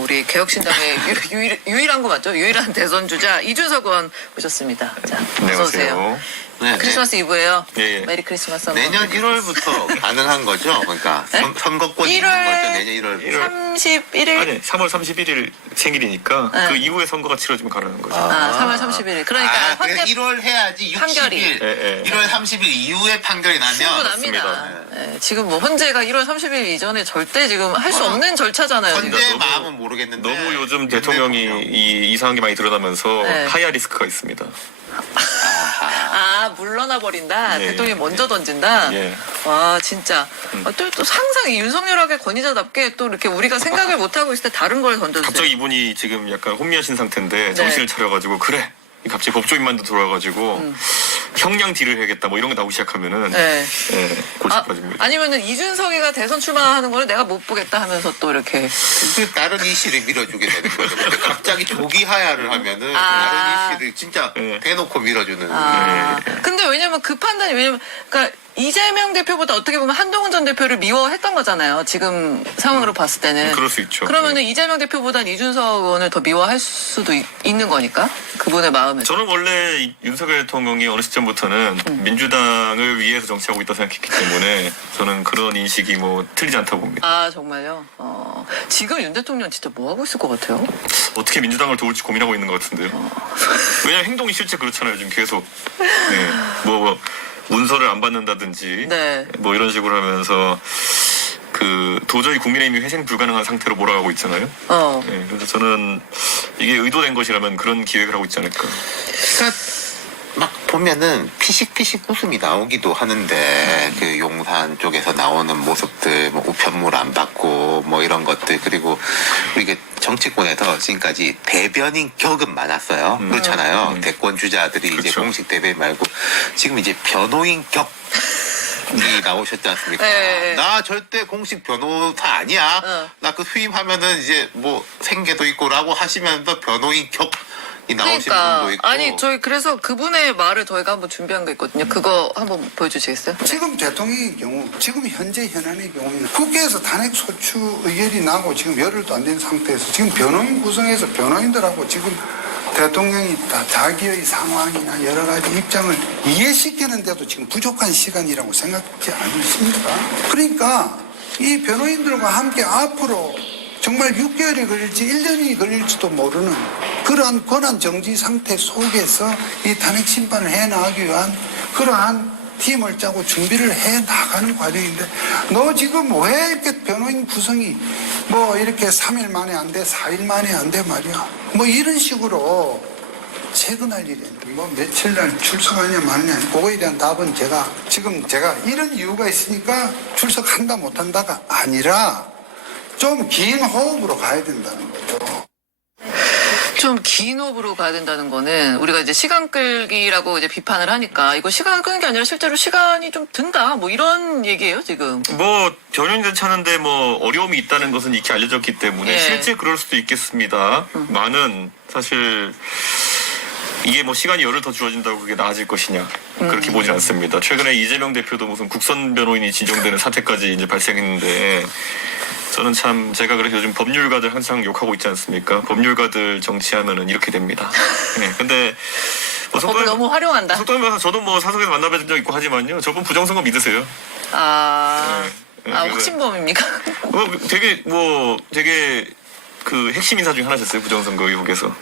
우리 개혁신당의 유일한 거 맞죠? 유일한 대선 주자 이준석 의원 모셨습니다. 자, 어서 오세요. 네, 크리스마스 이브예요. 예. 메리 크리스마스. 한번. 내년 1월부터 가능한 거죠? 그러니까 네? 선거권이 있는 거죠? 내년 1월. 31일. 아니 3월 31일 생일이니까 네. 그 이후에 선거가 치러지면 가능한 거죠. 3월 31일. 그러니까 그래서 1월 해야지 60일. 판결이. 예. 1월 30일 이후에 판결이 나면 충분합니다. 맞습니다. 네, 지금 뭐 헌재가 1월 30일 이전에 절대 지금 할 수 없는 절차잖아요. 헌재 지금. 마음은 모르겠는데 너무 요즘 대통령이 이상한 게 많이 드러나면서 네. 하이아 리스크가 있습니다. 물러나 버린다. 예. 대통령이 먼저 던진다. 예. 와 진짜 또 항상 이 윤석열하게 권위자답게 또 이렇게 우리가 생각을 못 하고 있을 때 다른 걸 던져주세요. 갑자기 이분이 지금 약간 혼미하신 상태인데 네. 정신을 차려가지고 그래 갑자기 법조인만도 들어와가지고 형량 딜을 해야겠다 뭐 이런 거 나오기 시작하면은 네. 예, 골치 빠집니다. 아니면은 이준석이가 대선 출마하는 거를 내가 못 보겠다 하면서 또 이렇게 그 다른 이슈를 밀어주게 되는 거죠. 근데 갑자기 조기 하야를 하면은 아. 다른 이슈를 진짜 네. 대놓고 밀어주는. 근데 왜냐면 그 판단이 그러니까 이재명 대표보다 어떻게 보면 한동훈 전 대표를 미워했던 거잖아요. 지금 상황으로 봤을 때는. 그럴 수 있죠. 그러면은 이재명 대표보단 이준석 의원을 더 미워할 수도 있는 거니까 그분의 마음에. 저는 원래 윤석열 대통령이 어느 시점부터는 민주당을 위해서 정치하고 있다고 생각했기 때문에 저는 그런 인식이 뭐 틀리지 않다고 봅니다. 아 정말요? 지금 윤 대통령 진짜 뭐 하고 있을 것 같아요? 어떻게 민주당을 도울지 고민하고 있는 것 같은데요. 왜냐면 행동이 실제 그렇잖아요. 지금 계속 네. 뭐 문서를 안 받는다든지 네. 뭐 이런 식으로 하면서 그 도저히 국민의힘이 회생 불가능한 상태로 몰아가고 있잖아요. 네, 그래서 저는 이게 의도된 것이라면 그런 기획을 하고 있지 않을까. 그러니까 막 보면은 피식피식 웃음이 나오기도 하는데 그 용산 쪽에서 나오는 모습들 뭐 우편물 안 받고 뭐 이런 것들 그리고 우리가 정치권에서 지금까지 대변인 격은 많았어요. 그렇잖아요. 대권 주자들이 이제 그렇죠. 공식 대변인 말고 지금 이제 변호인 격 이 나오셨지 않습니까? 네. 나 절대 공식 변호사 아니야. 나 그 수임하면은 이제 뭐 생계도 있고라고 하시면서 변호인 격이 나오신 분도 있고. 아니 저희 그래서 그분의 말을 저희가 한번 준비한 거 있거든요. 그거 한번 보여주시겠어요? 지금 대통령의 경우, 지금 현재 현안의 경우는 국회에서 탄핵 소추 의결이 나고 지금 열흘도 안 된 상태에서 지금 변호인 구성해서 변호인들하고 지금 대통령이 다 자기의 상황이나 여러 가지 입장을 이해시키는데도 지금 부족한 시간이라고 생각지 않으십니까? 그러니까 이 변호인들과 함께 앞으로 정말 6개월이 걸릴지 1년이 걸릴지도 모르는 그러한 권한 정지 상태 속에서 이 탄핵 심판을 해 나가기 위한 그러한 팀을 짜고 준비를 해 나가는 과정인데 너 지금 왜 이렇게 변호인 구성이 뭐 이렇게 3일 만에 안 돼, 4일 만에 안 돼 말이야. 뭐 이런 식으로 퇴근할 일인데 뭐 며칠 날 출석하냐 마느냐 그거에 대한 답은 제가 이런 이유가 있으니까 출석한다 못한다가 아니라 좀 긴 호흡으로 가야 된다는 거죠. 좀 긴 호흡으로 가야 된다는 거는 우리가 이제 시간 끌기라고 이제 비판을 하니까 이거 시간 끄는 게 아니라 실제로 시간이 좀 든다 뭐 이런 얘기예요 지금. 뭐 변호인들 찾는데 뭐 어려움이 있다는 것은 익히 알려졌기 때문에 예. 실제 그럴 수도 있겠습니다. 많은 사실 이게 뭐 시간이 열흘 더 줄어진다고 그게 나아질 것이냐 그렇게 보진 않습니다. 최근에 이재명 대표도 무슨 국선 변호인이 지정되는 사태까지 이제 발생했는데 저는 참 제가 그래서 요즘 법률가들 항상 욕하고 있지 않습니까? 법률가들 정치하면은 이렇게 됩니다. 네, 근데 뭐 법을 너무 활용한다. 속담에 저도 뭐 사석에서 만나뵌 적 있고 하지만요. 저분 부정선거 믿으세요. 네, 그래서- 확신범입니까? 되게 그 핵심 인사 중에 하나셨어요. 부정선거 의혹에서.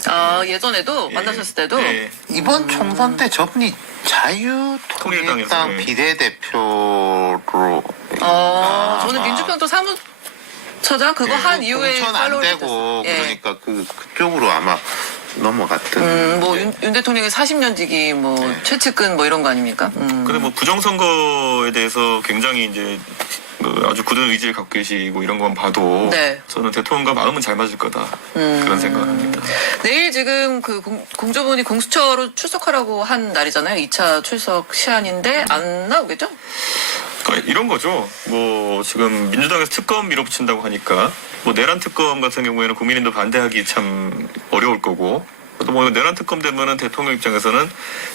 예전에도 예. 만나셨을 때도 예. 이번 총선 때 저분이 자유통일당 통일당에서, 예. 비례대표로 저는 민주평도 사무처장 그거 한 이후에 공천 안 팔로우를 되고 됐어요. 예. 그러니까 그쪽으로 아마 넘어갔던. 뭐 윤 대통령의 40년 지기 뭐 네. 최측근 뭐 이런 거 아닙니까? 근데 뭐 부정선거에 대해서 굉장히 이제 그 아주 굳은 의지를 갖고 계시고 이런 것만 봐도 네. 저는 대통령과 마음은 잘 맞을 거다 그런 생각을 합니다. 내일 지금 그 공조분이 공수처로 출석하라고 한 날이잖아요. 2차 출석 시한인데 안 나오겠죠? 그러니까 이런 거죠. 뭐 지금 민주당에서 특검 밀어붙인다고 하니까 뭐 내란 특검 같은 경우에는 국민의힘도 반대하기 참 어려울 거고 또 뭐 내란 특검 되면은 대통령 입장에서는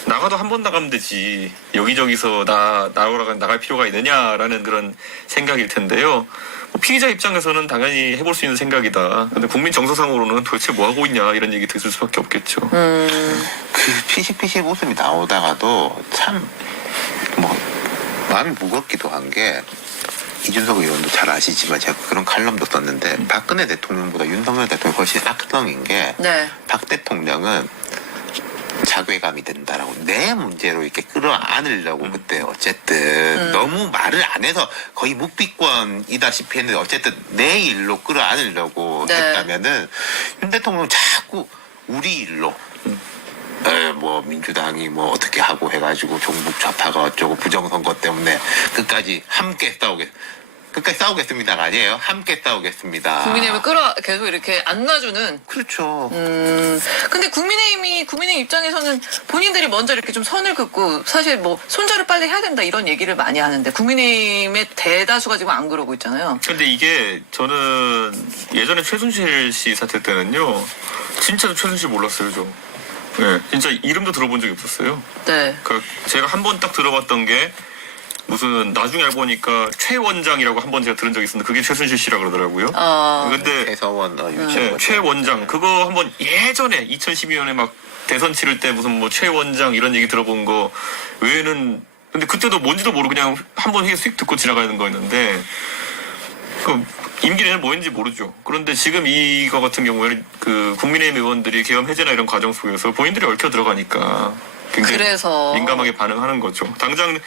나가도 한 번 나가면 되지 여기저기서 나갈 필요가 있느냐라는 그런 생각일 텐데요. 뭐 피의자 입장에서는 당연히 해볼 수 있는 생각이다. 근데 국민 정서상으로는 도대체 뭐 하고 있냐 이런 얘기 들을 수밖에 없겠죠. 그 피식피식 웃음이 나오다가도 참 뭐 마음이 무겁기도 한 게 이준석 의원도 잘 아시지만 제가 그런 칼럼도 썼는데 박근혜 대통령보다 윤석열 대통령이 훨씬 악성인 게 네. 박 대통령은 자괴감이 든다라고 내 문제로 이렇게 끌어안으려고 그때 어쨌든 너무 말을 안 해서 거의 묵비권이다시피 했는데 어쨌든 내 일로 끌어안으려고 네. 했다면은 윤 대통령 자꾸 우리 일로 뭐 민주당이 뭐 어떻게 하고 해가지고 종북 좌파가 어쩌고 부정선거 때문에 끝까지 싸우겠습니다가 아니에요. 함께 싸우겠습니다. 국민의힘을 계속 이렇게 안 놔주는. 그렇죠. 근데 국민의힘 입장에서는 본인들이 먼저 이렇게 좀 선을 긋고 사실 뭐 손절을 빨리 해야 된다 이런 얘기를 많이 하는데 국민의힘의 대다수가 지금 안 그러고 있잖아요. 근데 이게 저는 예전에 최순실 씨 사태 때는요. 진짜 최순실 몰랐어요, 저. 네, 진짜 이름도 들어본 적이 없었어요. 네. 그 제가 한 번 딱 들어봤던 게 무슨 나중에 알고 보니까 최 원장이라고 한 번 제가 들은 적이 있었는데 그게 최순실 씨라 그러더라고요. 근데 최서원 네, 최 원장 그거 한번 예전에 2012년에 막 대선 치를 때 무슨 뭐 최 원장 이런 얘기 들어본 거 외에는 근데 그때도 뭔지도 모르고 그냥 한 번 수익 듣고 지나가는 거였는데 그 임기 내내 뭐였는지 모르죠. 그런데 지금 이거 같은 경우에는 그 국민의힘 의원들이 계엄 해제나 이런 과정 속에서 본인들이 얽혀 들어가니까 굉장히 그래서 민감하게 반응하는 거죠. 당장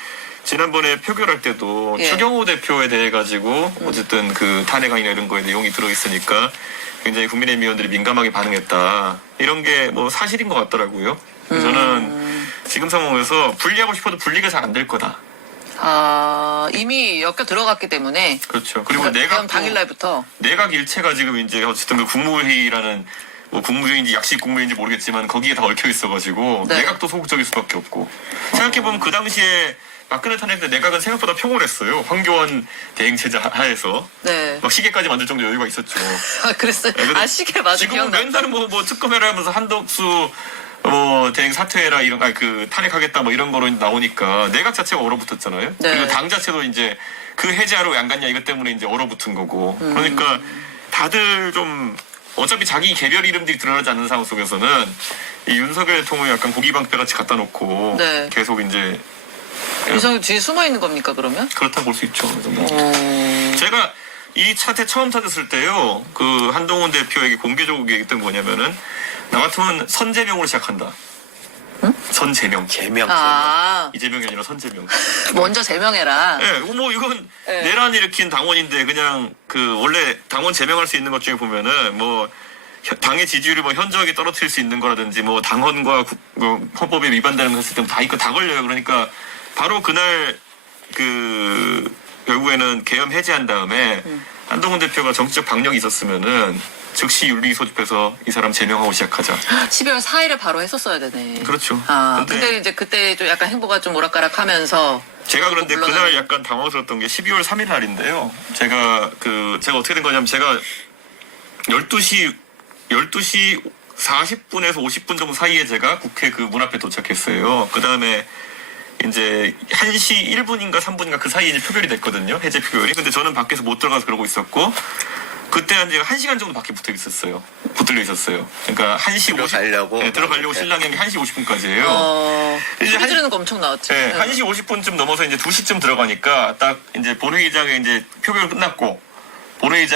지난번에 표결할 때도 예. 추경호 대표에 대해 가지고 어쨌든 그 탄핵안이나 이런 거에 내용이 들어있으니까 굉장히 국민의힘 의원들이 민감하게 반응했다. 이런 게 뭐 사실인 것 같더라고요. 그래서 저는 지금 상황에서 분리하고 싶어도 분리가 잘 안 될 거다. 이미 엮여 들어갔기 때문에. 그렇죠. 그리고 그럼 내각 당일날부터. 내각 일체가 지금 이제 어쨌든 그 국무회의라는 뭐 국무회의인지 약식 국무회의인지 모르겠지만 거기에 다 얽혀 있어가지고 네. 내각도 소극적일 수밖에 없고 생각해보면 그 당시에 박근혜 탄핵 때 내각은 생각보다 평온했어요. 황교안 대행체제 하에서 네. 막 시계까지 만들 정도 여유가 있었죠. 그랬어요. 네, 근데 시계 맞아 지금은 기억난다. 맨날 뭐 특검해라 하면서 한덕수 대행 사퇴해라 이런 그 탄핵하겠다 뭐 이런 거로 나오니까 내각 자체가 얼어붙었잖아요. 네. 그리고 당 자체도 이제 그 해제하러 왜 안 갔냐 이것 때문에 이제 얼어붙은 거고. 그러니까 다들 좀 어차피 자기 개별 이름들이 드러나지 않는 상황 속에서는 이 윤석열 대통령이 약간 고기방패 같이 갖다 놓고 네. 계속 이제 윤석열 뒤에 숨어 있는 겁니까 그러면? 그렇다고 볼 수 있죠. 그래서 뭐 제가 이 사태 처음 찾았을 때요, 그 한동훈 대표에게 공개적으로 얘기했던 게 뭐냐면은 나 같으면 선제명으로 시작한다. 선제명. 제명. 이재명이 아니라 선제명. 먼저 제명해라. 예, 뭐 이건 네. 내란 일으킨 당원인데 그냥 그 원래 당원 제명할 수 있는 것 중에 보면은 뭐 당의 지지율을 뭐 현저하게 떨어뜨릴 수 있는 거라든지 뭐 당헌과 헌법에 위반되는 거 했을 때 다 이거 다 걸려요. 그러니까 바로 그날 그 결국에는 계엄 해제한 다음에 한동훈 대표가 정치적 박력이 있었으면은 즉시 윤리 소집해서 이 사람 제명하고 시작하자. 12월 4일에 바로 했었어야 되네. 그렇죠. 근데 이제 그때 좀 약간 행보가 좀 오락가락하면서 제가 그런데 물론 그날 약간 당황스러웠던 게 12월 3일 날인데요. 제가 어떻게 된 거냐면 제가 12시 40분에서 50분 정도 사이에 제가 국회 그 문 앞에 도착했어요. 그 다음에 이제 1시 1분인가 3분인가 그 사이에 이제 표결이 됐거든요. 해제 표결이. 근데 저는 밖에서 못 들어가서 그러고 있었고 그때 한 1시간 정도 밖에 붙들려 있었어요. 그러니까 1시 50분. 들어가려고? 네, 들어가려고 신랑이 1시 50분까지예요. 이제 소리 지르는 거 엄청 나왔죠. 네, 1시 50분쯤 넘어서 이제 2시쯤 들어가니까 딱 이제 본회의장에 이제 표결 끝났고 원래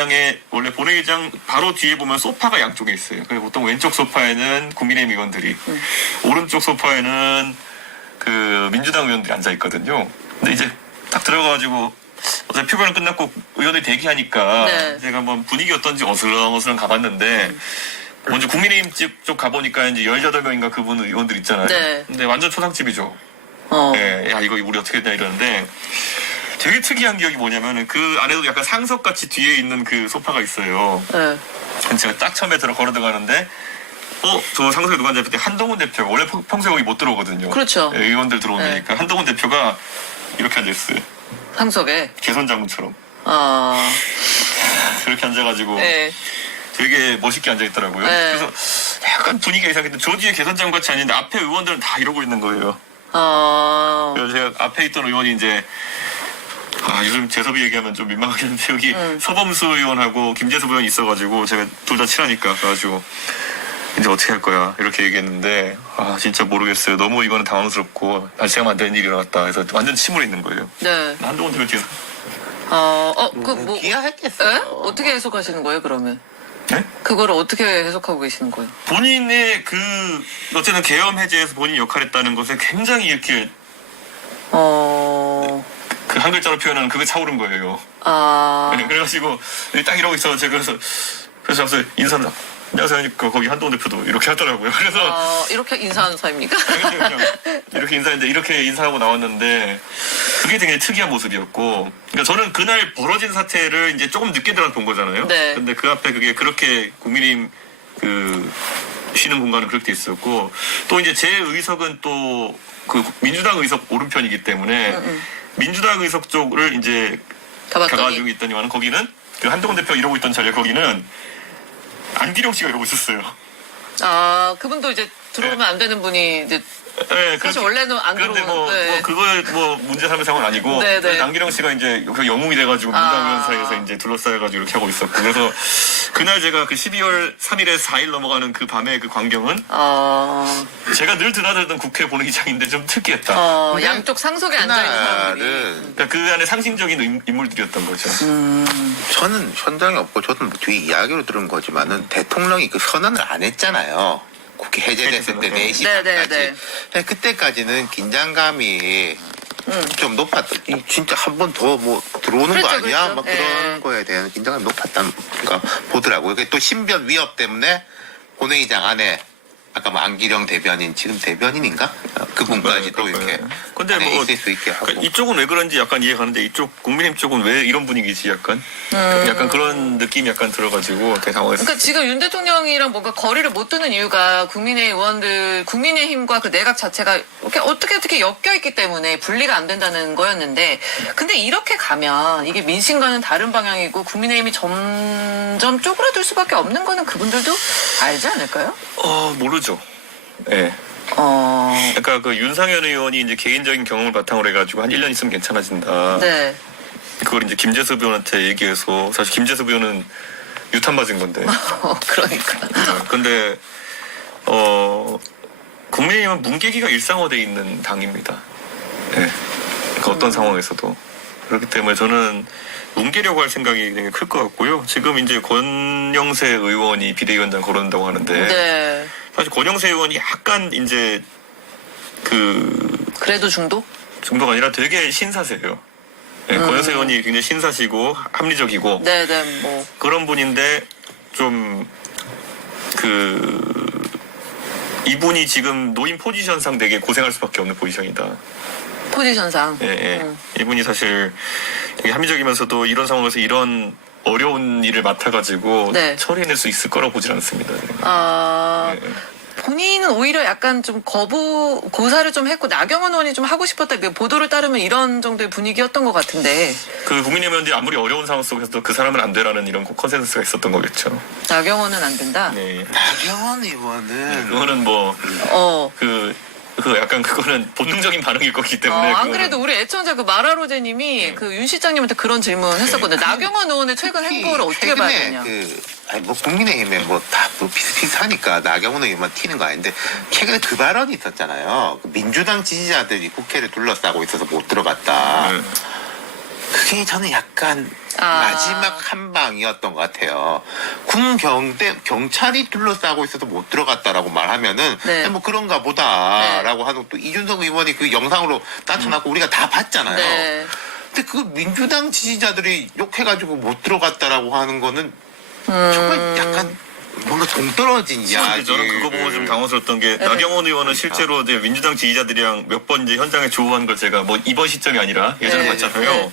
본회의장 바로 뒤에 보면 소파가 양쪽에 있어요. 그래서 보통 왼쪽 소파에는 국민의힘 의원들이 오른쪽 소파에는 그 민주당 의원들이 앉아 있거든요. 근데 이제 딱 들어가가지고 어차피 표결은 끝났고 의원들이 대기하니까 네. 제가 한번 분위기 어떤지 어슬렁어슬렁 가봤는데 먼저 국민의힘 쪽 가보니까 이제 18명인가 그분 의원들 있잖아요. 네. 근데 완전 초상집이죠. 네, 야 이거 우리 어떻게 했냐 이러는데 되게 특이한 기억이 뭐냐면은 그 안에도 약간 상석같이 뒤에 있는 그 소파가 있어요. 네. 제가 딱 처음에 걸어 들어가는데 저 상석에 누가 앉았을 때 한동훈 대표 원래 평소에 거기 못 들어오거든요. 그렇죠. 네, 의원들 들어오니까 한동훈 대표가 이렇게 앉아있어요. 상석에. 개선 장군처럼 이렇게 앉아가지고 네. 되게 멋있게 앉아있더라고요. 네. 그래서 약간 분위기가 이상했는데 저 뒤에 개선장 같이 아닌데 앞에 의원들은 다 이러고 있는 거예요. 그래서 제가 앞에 있던 의원이 이제 요즘 재섭이 얘기하면 좀 민망하겠는데 여기 서범수 의원하고 김재섭 의원이 있어가지고 제가 둘 다 친하니까 그래가지고 이제 어떻게 할 거야 이렇게 얘기했는데 진짜 모르겠어요. 너무 이거는 당황스럽고 발생하면 안 되는 일이 일어났다. 그래서 완전 침울해 있는 거예요. 네. 한동훈 대표 뒤에서 기하했겠어요. 에? 어떻게 해석하시는 거예요, 그러면? 네? 그거를 어떻게 해석하고 계시는 거예요? 본인의 어쨌든 계엄 해제에서 본인이 역할했다는 것에 굉장히 이렇게 그 한 글자로 표현하는 그게 차오른 거예요. 그래가지고 딱 이러고 있어. 제가 그래서 앞서 인사를 안녕하세요. 거기 한동훈 대표도 이렇게 하더라고요. 그래서 이렇게 인사하는 사입니까? 그냥 이렇게 인사했는데 이렇게 인사하고 나왔는데 그게 되게 특이한 모습이었고, 그러니까 저는 그날 벌어진 사태를 이제 조금 늦게 들어서 본 거잖아요. 네. 근데 그 앞에 그게 그렇게 국민의힘 쉬는 공간은 그렇게 돼 있었고, 또 이제 제 의석은 또 그 민주당 의석 오른편이기 때문에 민주당 의석 쪽을 이제 가가지고 있더니만은 거기는 그 한동훈 대표 이러고 있던 자리에 거기는 안기령 씨가 이러고 있었어요. 그분도 이제 들어오면 안 되는 분이 이제 네, 사실 원래는 안 그런데 들어오는데. 그걸 문제 삼을 상황은 아니고. 네, 네. 안기령 씨가 이제 영웅이 돼가지고 민주당 의원 사이에서 이제 둘러싸여가지고 이렇게 하고 있었고. 그래서 그날 제가 그 12월 3일에서 4일 넘어가는 그 밤의 그 광경은 제가 늘 드나들던 국회 본회의장인데 좀 특이했다. 양쪽 상속에 앉아있는 사람들이. 그러니까 그 안에 상징적인 인물들이었던 거죠. 저는 현장에 없고 저도 뭐 뒤에 이야기로 들은 거지만은 대통령이 그 선언을 안 했잖아요. 국회 해제됐을 때 4시 반까지. 네. 그때까지는 긴장감이 좀 높았다. 진짜 한 번 더 뭐 들어오는 거 아니야? 그렇죠. 막 그런 거에 대한 긴장감이 높았다니까 보더라고요. 그게 또 신변 위협 때문에 본회의장 안에 아까 뭐 안기령 대변인, 지금 대변인인가? 그분까지 또 이렇게 근데 안에 뭐 있을 수 있게 하고. 그러니까 이쪽은 왜 그런지 약간 이해가 가는데 이쪽 국민의힘 쪽은 왜 이런 분위기지 약간 약간 그런 느낌이 약간 들어가지고 되게 당황했어요. 그러니까 지금 윤 대통령이랑 뭔가 거리를 못 두는 이유가 국민의 의원들, 국민의힘과 그 내각 자체가 이렇게 어떻게 엮여 있기 때문에 분리가 안 된다는 거였는데, 근데 이렇게 가면 이게 민심과는 다른 방향이고 국민의힘이 점점 쪼그라들 수밖에 없는 거는 그분들도 알지 않을까요? 모르죠. 예. 그러니까 그 윤상현 의원이 이제 개인적인 경험을 바탕으로 해가지고 한 1년 있으면 괜찮아진다. 네. 그걸 이제 김재섭 의원한테 얘기해서 사실 김재섭 의원은 유탄 맞은 건데. 그러니까. 근데 국민의힘은 문계기가 일상화돼 있는 당입니다. 네. 그러니까 어떤 상황에서도 그렇기 때문에 저는 뭉개려고 할 생각이 되게 클 것 같고요. 지금 이제 권영세 의원이 비대위원장 거론한다고 하는데 네. 사실 권영세 의원이 약간 이제 그래도 중도가 아니라 되게 신사세요. 네, 권영세 의원이 굉장히 신사시고 합리적이고 네네 뭐 그런 분인데 좀 이분이 지금 노인 포지션상 되게 고생할 수밖에 없는 포지션이다. 포지션상. 예. 이분이 사실 되게 합리적이면서도 이런 상황에서 이런 어려운 일을 맡아가지고 네. 처리해낼 수 있을 거라고 보진 않습니다. 네. 본인은 오히려 약간 좀 고사를 좀 했고 나경원 의원이 좀 하고 싶었다. 보도를 따르면 이런 정도의 분위기였던 것 같은데. 그 국민의힘 의원들이 아무리 어려운 상황 속에서도 그 사람은 안 되라는 이런 컨센서스가 있었던 거겠죠. 나경원은 안 된다. 네. 나경원 의원은 그거는 약간 그거는 본능적인 반응일 거기 때문에. 안 그래도 우리 애청자 마라로제님이 그 윤 실장님한테 그런 질문 했었거든요. 나경원 의원의 최근 행보를 어떻게 봐야 되냐. 국민의힘에 다 비슷비슷하니까 나경원 의원만 튀는 거 아닌데 최근에 그 발언이 있었잖아요. 민주당 지지자들이 국회를 둘러싸고 있어서 못 들어갔다. 그게 저는 약간 마지막 한 방이었던 것 같아요. 경찰이 둘러싸고 있어서 못 들어갔다라고 말하면은 네. 뭐 그런가 보다라고 하는 또 이준석 의원이 그 영상으로 나타났고 우리가 다 봤잖아요. 네. 근데 그 민주당 지지자들이 욕해가지고 못 들어갔다라고 하는 거는 정말 약간 뭔가 동떨어진 이야기. 저는 그거 보고 좀 당황스러웠던 게 나경원 의원은 실제로 이제 민주당 지지자들이랑 몇 번 이제 현장에 조우한 걸 제가 뭐 이번 시점이 아니라 예전에 네. 봤잖아요. 네.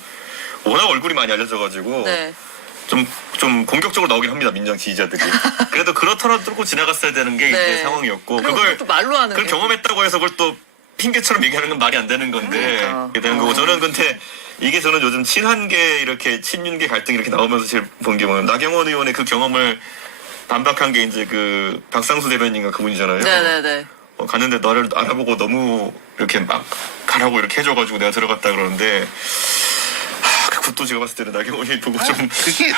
워낙 얼굴이 많이 알려져가지고 네. 좀 공격적으로 나오긴 합니다. 민주당 지지자들이. 그래도 그렇더라도 뚫고 지나갔어야 되는 게 이제 상황이었고 그걸 또 말로 하는 그걸 경험했다고 해서 그걸 또 핑계처럼 얘기하는 건 말이 안 되는 건데 이렇게 되는 거고 저는 근데 이게 저는 요즘 친한계 이렇게 친윤계 갈등이 이렇게 나오면서 제일 본 게 뭐냐면 나경원 의원의 그 경험을 반박한 게 이제 그 박상수 대변인과 그분이잖아요. 네네네. 갔는데 너를 알아보고 너무 이렇게 막 가라고 이렇게 해줘가지고 내가 들어갔다 그러는데 그것도 제가 봤을 때는 나경원이 보고 좀 그게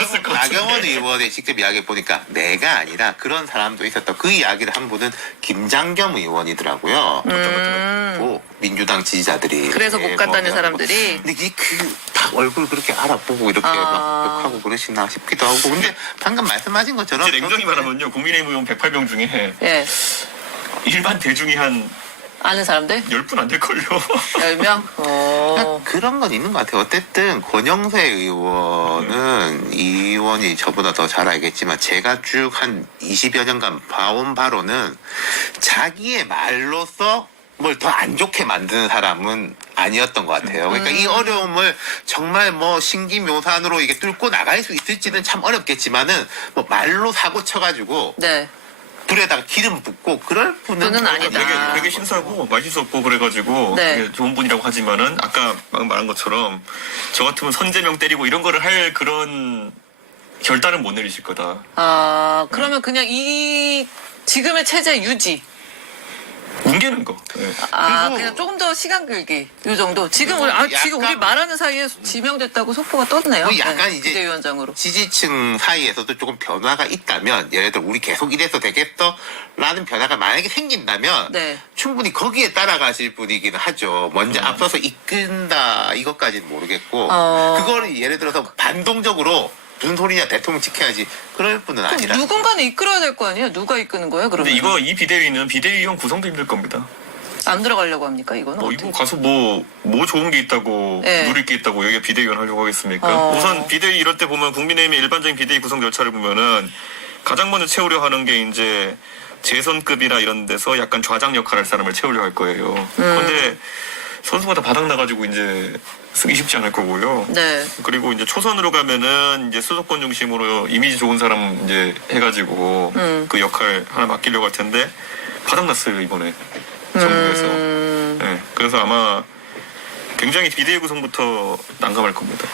웃었을 것 같은데. 나경원 의원의 직접 이야기 보니까 내가 아니라 그런 사람도 있었다. 그 이야기를 한 분은 김장겸 의원이더라고요. 민주당 지지자들이. 그래서 못 갔다는 사람들이. 근데 다 얼굴 그렇게 알아보고 이렇게 막 욕하고 그러시나 싶기도 하고. 근데 방금 말씀하신 것처럼. 이제 냉정히 말하면요. 국민의힘 의원 108명 중에 예. 일반 대중이 한 아는 사람들? 10분 안 될걸요. 10명? 그런 건 있는 것 같아요. 어쨌든 권영세 의원은 이 의원이 저보다 더 잘 알겠지만 제가 쭉 한 20여 년간 봐온 바로는 자기의 말로써 뭘 더 안 좋게 만드는 사람은 아니었던 것 같아요. 그러니까 이 어려움을 정말 뭐 신기묘산으로 이게 뚫고 나갈 수 있을지는 참 어렵겠지만은 뭐 말로 사고 쳐가지고 네. 불에다가 기름 붓고 그럴 분은 그는 아니다. 되게 신사고 맛있었고 그래가지고 네. 되게 좋은 분이라고 하지만은 아까 막 말한 것처럼 저 같으면 선제명 때리고 이런 거를 할 그런 결단은 못 내리실 거다. 그러면 그냥 지금의 체제 유지. 뭉개는 거. 네. 그리고- 그냥 조금 더 시간 끌기. 요 정도. 지금 지금 우리 약간- 말하는 사이에 지명됐다고 속보가 떴네요. 그 약간 네, 이제 비대위원장으로. 지지층 사이에서도 조금 변화가 있다면 예를 들어 우리 계속 이래서 되겠어? 라는 변화가 만약에 생긴다면 네. 충분히 거기에 따라가실 분이기는 하죠. 먼저 앞서서 이끈다 이것까지는 모르겠고 그거를 예를 들어서 반동적으로 무슨 소리냐 대통령 지켜야지 그럴 분은 그럼 아니라 누군가는 이끌어야 될 거 아니에요? 누가 이끄는 거예요, 그러면? 근데 이 비대위는 비대위원 구성도 힘들 겁니다. 안 들어가려고 합니까, 이거는? 이거 가서 뭐 좋은 게 있다고 네. 누릴 게 있다고 여기가 비대위원 하려고 하겠습니까? 어. 우선 비대위 이럴 때 보면 국민의힘의 일반적인 비대위 구성 절차를 보면은 가장 먼저 채우려 하는 게 이제 재선급이나 이런 데서 약간 좌장 역할을 할 사람을 채우려 할 거예요. 그런데 선수가 다 바닥 나가지고 이제 쓰기 쉽지 않을 거고요. 네. 그리고 이제 초선으로 가면은 이제 수도권 중심으로 이미지 좋은 사람 이제 해가지고 그 역할 하나 맡기려고 할 텐데 바닥났어요 이번에 정부에서. 네, 그래서 아마 굉장히 비대위 구성부터 난감할 겁니다.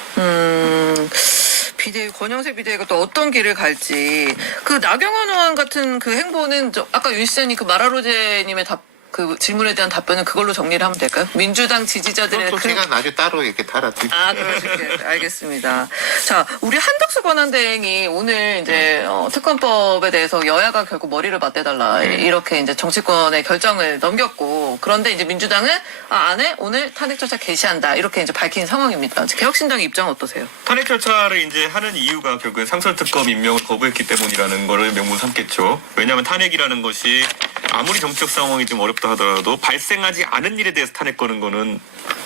권영세 비대위가 또 어떤 길을 갈지. 그 나경원 의원 같은 그 행보는 아까 윤 시장님 그 마라로제님의 그 질문에 대한 답변은 그걸로 정리를 하면 될까요? 민주당 지지자들의 그것도 제가 나중에 따로 이렇게 달아드릴게요. 그러실게요. 알겠습니다. 자, 우리 한덕수 권한대행이 오늘 이제 특검법에 대해서 여야가 결국 머리를 맞대달라 이렇게 이제 정치권의 결정을 넘겼고, 그런데 이제 민주당은 안 해? 오늘 탄핵 절차 개시한다 이렇게 이제 밝힌 상황입니다. 개혁신당의 입장은 어떠세요? 탄핵 절차를 이제 하는 이유가 결국엔 상설특검 임명을 거부했기 때문이라는 거를 명분 삼겠죠. 왜냐하면 탄핵이라는 것이 아무리 정치적 상황이 좀 어렵다 하더라도 발생하지 않은 일에 대해서 탄핵 거는 거는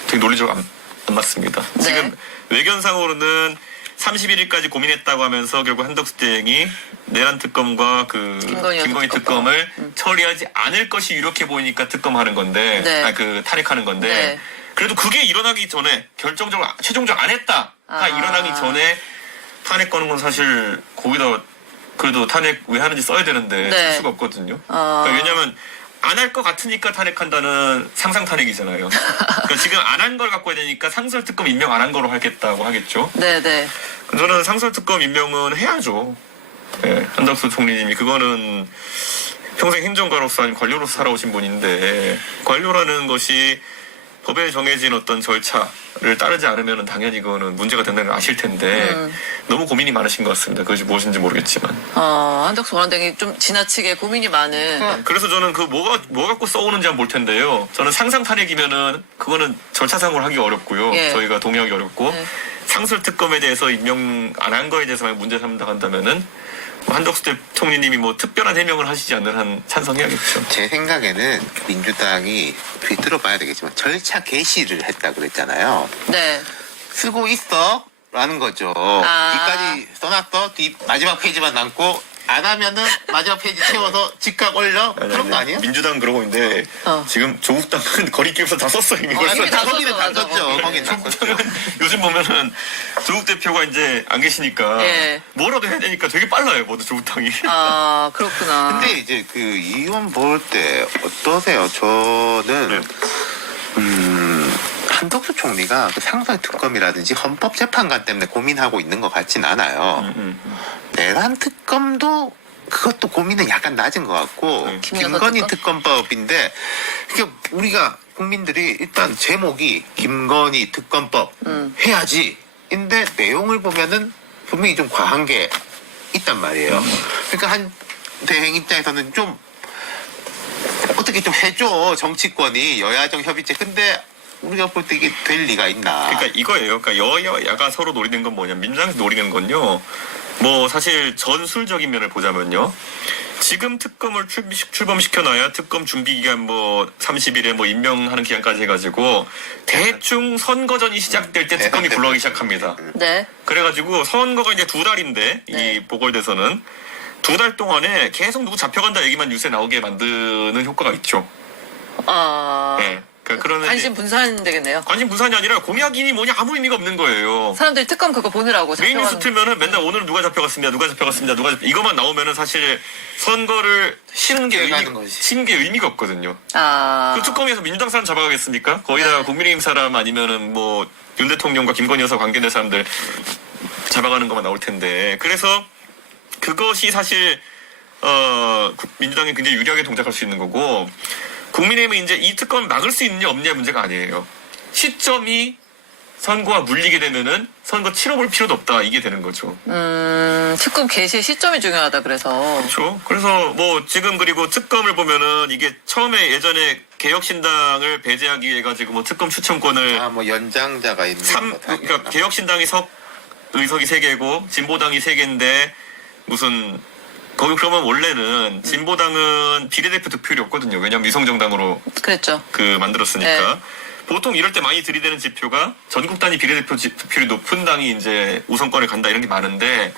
되게 논리적으로 안 맞습니다. 네. 지금 외견상으로는 31일까지 고민했다고 하면서 결국 한덕수 대행이 내란 특검과 그 김건희 특검을 처리하지 않을 것이 유력해 보이니까 특검하는 건데, 네. 그 탄핵하는 건데, 네. 그래도 그게 일어나기 전에 결정적으로 최종적으로 안 했다. 일어나기 전에 탄핵 거는 건 사실 거기다 그래도 탄핵 왜 하는지 써야 되는데 쓸 수가 없거든요. 그러니까 왜냐하면 안 할 것 같으니까 탄핵한다는 상상 탄핵이잖아요. 그러니까 지금 안 한 걸 갖고 해야 되니까 상설특검 임명 안 한 거로 하겠다고 하겠죠. 네네. 저는 상설특검 임명은 해야죠. 네, 한덕수 총리님이 그거는 평생 행정가로서 아니면 관료로서 살아오신 분인데 관료라는 것이 법에 정해진 어떤 절차를 따르지 않으면 당연히 그거는 문제가 된다는 걸 아실 텐데 너무 고민이 많으신 것 같습니다. 그것이 무엇인지 모르겠지만. 한덕수 권한대행이 좀 지나치게 고민이 많은. 그래서 저는 그 뭐 갖고 써오는지 한번 볼 텐데요. 저는 상상 탄핵이면은 그거는 절차상으로 하기 어렵고요. 예. 저희가 동의하기 어렵고 네. 상설 특검에 대해서 임명 안 한 거에 대해서 문제 삼는다 한다면은 한덕수 대통령님이 뭐 특별한 해명을 하시지 않는 한 찬성해야겠죠. 제 생각에는 민주당이 들어봐야 되겠지만 절차 개시를 했다 그랬잖아요. 네. 쓰고 있어 라는 거죠. 뒤까지 써놨어. 뒤 마지막 페이지만 남고 안 하면은 마지막 페이지 채워서 즉각 올려 그런 거 아니에요? 민주당 그러고 있는데 지금 조국당은 거리끼면서 다 썼어 이미. 이미 다 거기는 썼어, 다 맞아. 썼죠. 거긴 다 썼죠. 요즘 보면은 조국 대표가 이제 안 계시니까 예. 뭐라도 해야 되니까 되게 빨라요 모두 조국당이. 그렇구나. 근데 이제 그 의원 볼 때 어떠세요? 저는 한덕수 총리가 그 상설 특검이라든지 헌법재판관 때문에 고민하고 있는 것 같진 않아요. 내란 특검도 그것도 고민은 약간 낮은 것 같고 김건희 특검법인데 그러니까 우리가 국민들이 일단 제목이 김건희 특검법 해야지. 인데 내용을 보면은 분명히 좀 과한 게 있단 말이에요. 그러니까 한 대행 입장에서는 좀 어떻게 좀 해줘 정치권이 여야정 협의체. 근데 우리가 볼 때 이게 될 리가 있나? 그러니까 이거예요. 그러니까 여야가 서로 노리는 건 뭐냐? 민주당에서 노리는 건요. 뭐 사실 전술적인 면을 보자면요. 지금 특검을 출범시켜놔야 특검 준비 기간 뭐 30일에 뭐 임명하는 기간까지 해가지고 대충 선거전이 시작될 때 특검이 굴러가기 시작합니다. 네. 그래가지고 선거가 이제 2달인데 네. 이 보궐대선은 2달 동안에 계속 누구 잡혀간다 얘기만 뉴스에 나오게 만드는 효과가 있죠. 네. 그러니까 그런 관심 분산 되겠네요. 관심 분산이 아니라 공약이니 뭐냐 아무 의미가 없는 거예요. 사람들이 특검 그거 보느라고. 메인 뉴스 잡혀가는- 틀면은 맨날 오늘은 누가 잡혀갔습니다. 이것만 나오면은 사실 선거를 치는 게 깨가는 거지. 의미가 없거든요. 아. 그 특검에서 민주당 사람 잡아가겠습니까? 거의 다 네. 국민의힘 사람 아니면은 뭐 윤 대통령과 김건희 여사 관계된 사람들 잡아가는 것만 나올 텐데. 그래서 그것이 사실 민주당이 굉장히 유리하게 동작할 수 있는 거고 국민의힘은 이제 이 특검을 막을 수 있느냐 없느냐 문제가 아니에요. 시점이 선거와 물리게 되면은 선거 치러볼 필요도 없다 이게 되는 거죠. 특검 개시 시점이 중요하다 그래서. 그렇죠. 그래서 뭐 지금 그리고 특검을 보면은 이게 처음에 예전에 개혁신당을 배제하기 위해 가지고 뭐 특검 추천권을 뭐 연장자가 있는 그러니까 개혁신당이 의석이 3개고 진보당이 3개인데 무슨 거기 그러면 원래는 진보당은 비례대표 득표율이 없거든요. 왜냐하면 위성정당으로 그랬죠. 만들었으니까. 네. 보통 이럴 때 많이 들이대는 지표가 전국 단위 비례대표 득표율이 높은 당이 이제 우선권을 간다 이런 게 많은데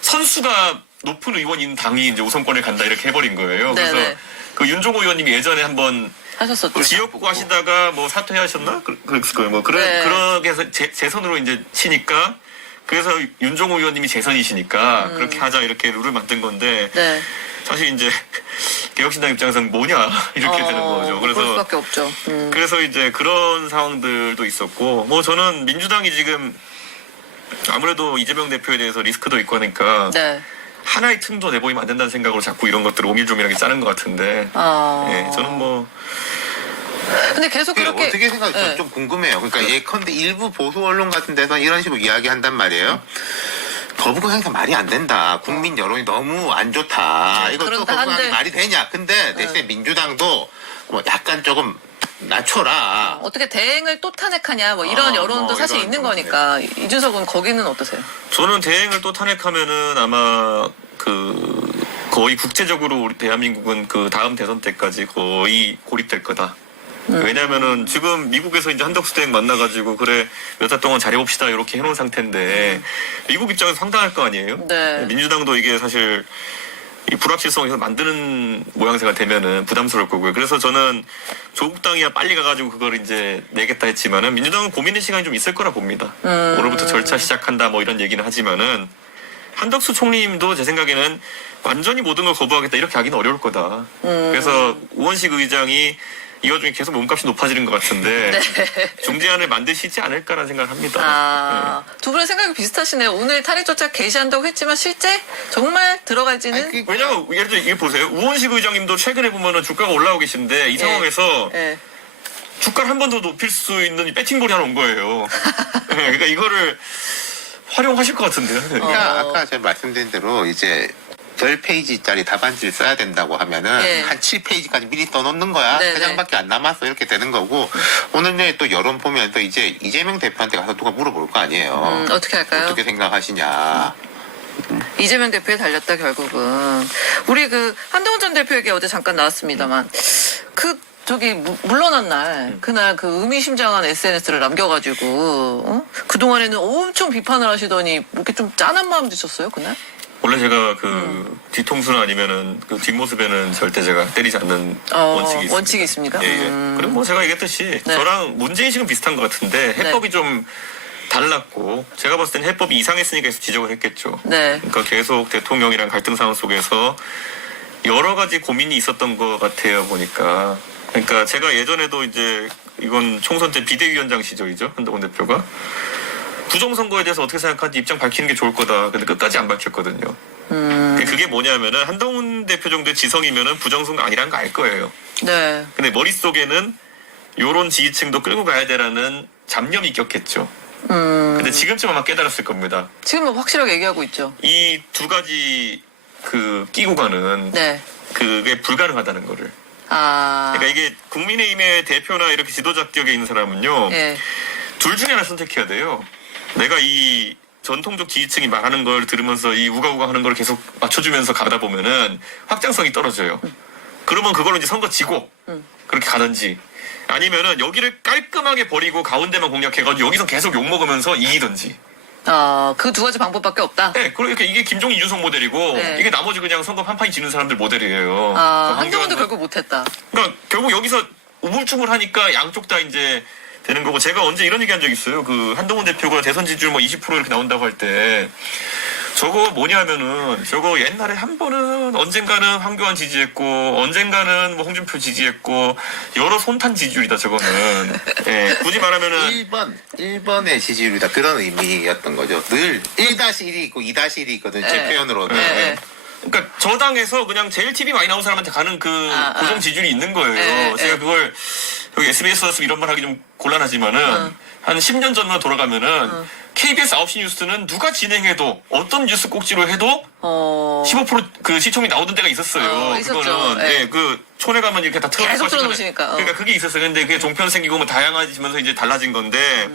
선수가 높은 의원이 있는 당이 이제 우선권을 간다 이렇게 해버린 거예요. 네네. 그래서 그 윤종호 의원님이 예전에 한번 하셨었죠. 지역구 하시다가 뭐 사퇴하셨나? 뭐 네. 그렇게 해서 재선으로 이제 치니까 그래서 윤종호 의원님이 재선이시니까 그렇게 하자 이렇게 룰을 만든 건데 네. 사실 이제 개혁신당 입장에서는 뭐냐 이렇게 되는 거죠. 그럴 수밖에 없죠. 그래서 이제 그런 상황들도 있었고 뭐 저는 민주당이 지금 아무래도 이재명 대표에 대해서 리스크도 있고 하니까 네. 하나의 틈도 내보이면 안 된다는 생각으로 자꾸 이런 것들을 오밀조밀하게 짜는 것 같은데 예, 저는 뭐 근데 계속 그렇게 어떻게 생각하세요? 네. 좀 궁금해요. 그러니까 예컨대 일부 보수 언론 같은 데서 이런 식으로 이야기한단 말이에요. 거부권 행사 말이 안 된다. 국민 여론이 너무 안 좋다. 이것도 그런다 거부권 한데. 말이 되냐? 근데 대신에 민주당도 뭐 약간 조금 낮춰라. 어떻게 대행을 또 탄핵하냐 뭐 이런 여론도 뭐 사실 이런 있는 거니까 이준석은 거기는 어떠세요? 저는 대행을 또 탄핵하면은 아마 거의 국제적으로 우리 대한민국은 그 다음 대선 때까지 거의 고립될 거다. 왜냐면은 지금 미국에서 이제 한덕수 대행 만나가지고 그래 몇 달 동안 잘해봅시다 이렇게 해놓은 상태인데 미국 입장에서 황당할 거 아니에요? 네. 민주당도 이게 사실 이 불확실성에서 만드는 모양새가 되면은 부담스러울 거고요. 그래서 저는 조국 당이야 빨리 가가지고 그걸 이제 내겠다 했지만은 민주당은 고민의 시간이 좀 있을 거라 봅니다. 오늘부터 절차 시작한다 뭐 이런 얘기는 하지만은 한덕수 총리님도 제 생각에는 완전히 모든 걸 거부하겠다 이렇게 하기는 어려울 거다. 그래서 우원식 의장이 이 와중에 계속 몸값이 높아지는 것 같은데 네. 중재안을 만드시지 않을까라는 생각을 합니다. 두 분의 생각이 비슷하시네요. 오늘 탈핵 절차 개시한다고 했지만 실제 정말 들어갈지는 아니, 왜냐면 예를 들어 이게 보세요. 우원식 의장님도 최근에 보면은 주가가 올라오고 계신데 이 상황에서 예. 주가를 한 번 더 높일 수 있는 이 배팅볼이 하나 온 거예요. 그러니까 이거를 활용하실 것 같은데요. 그러니까 아까 제가 말씀드린 대로 이제 10페이지짜리 답안지를 써야 된다고 하면은 예. 한 7페이지까지 미리 떠놓는 거야. 네네. 3장밖에 안 남았어. 이렇게 되는 거고 오늘 내에 또 여론 보면서 이제 이재명 대표한테 가서 누가 물어볼 거 아니에요. 어떻게 할까요? 어떻게 생각하시냐. 이재명 대표에 달렸다 결국은. 우리 한동훈 전 대표에게 어제 잠깐 나왔습니다만 물러난 날 그날 의미심장한 SNS를 남겨가지고 그동안에는 엄청 비판을 하시더니 이렇게 좀 짠한 마음 드셨어요 그날? 원래 제가 뒤통수나 아니면은 뒷모습에는 절대 제가 때리지 않는 원칙이 있습니다. 원칙이 있습니까? 예, 예. 그리고 뭐 제가 얘기했듯이 네. 저랑 문제인식은 비슷한 것 같은데 해법이 좀 달랐고 제가 봤을 땐 해법이 이상했으니까 계속 지적을 했겠죠. 네. 그러니까 계속 대통령이랑 갈등 상황 속에서 여러 가지 고민이 있었던 것 같아요 보니까. 그러니까 제가 예전에도 이제 이건 총선 때 비대위원장 시절이죠. 한동훈 대표가. 부정선거에 대해서 어떻게 생각하는지 입장 밝히는 게 좋을 거다. 근데 끝까지 안 밝혔거든요. 그게 뭐냐면은 한동훈 대표 정도의 지성이면은 부정선거 아니라는 거 알 거예요. 네. 근데 머릿속에는 요런 지지층도 끌고 가야 되라는 잡념이 꼈겠죠. 근데 지금쯤 아마 깨달았을 겁니다. 지금은 확실하게 얘기하고 있죠. 이 두 가지 그 끼고 가는 네. 그게 불가능하다는 거를. 아. 그러니까 이게 국민의힘의 대표나 이렇게 지도자 격에 있는 사람은요. 예. 둘 중에 하나 선택해야 돼요. 내가 이 전통적 지지층이 말하는 걸 들으면서 이 우가우가 하는 걸 계속 맞춰주면서 가다 보면은 확장성이 떨어져요. 그러면 그걸로 이제 선거 지고 그렇게 가든지 아니면은 여기를 깔끔하게 버리고 가운데만 공략해가지고 여기서 계속 욕먹으면서 이기든지. 그 두 가지 방법밖에 없다. 네, 그러니까 이게 김종인 이준석 모델이고 네. 이게 나머지 그냥 선거 판판이 지는 사람들 모델이에요. 한동훈도 결국 못했다. 그러니까 결국 여기서 우물쭈물하니까 양쪽 다 이제 되는 거고 제가 언제 이런 얘기한 적 있어요. 그 한동훈 대표가 대선 지지율 뭐 20% 이렇게 나온다고 할 때 저거 뭐냐면은 저거 옛날에 한 번은 언젠가는 황교안 지지했고 언젠가는 뭐 홍준표 지지했고 여러 손탄 지지율이다 저거는. 예, 굳이 말하면은 1번의 지지율이다. 그런 의미였던 거죠. 늘 1-1이 있고 2-1이 있거든. 제 네. 표현으로는. 네. 그러니까 저 당에서 그냥 제일 TV 많이 나온 사람한테 가는 그 고정 지지율이 있는 거예요. 네, 제가 네. 그걸 여기 SBS에서 이런 말 하기 좀 곤란하지만은 한 10년 전만 돌아가면은 KBS 9시 뉴스는 누가 진행해도 어떤 뉴스 꼭지로 해도 15%그 시청이 나오던 때가 있었어요. 있었죠. 그거는 네. 예, 그 촌에 가면 이렇게 다 계속 틀어놓으시니까. 그러니까 그게 있었어요. 근데 그게 종편 생기고 뭐 다양해지면서 이제 달라진 건데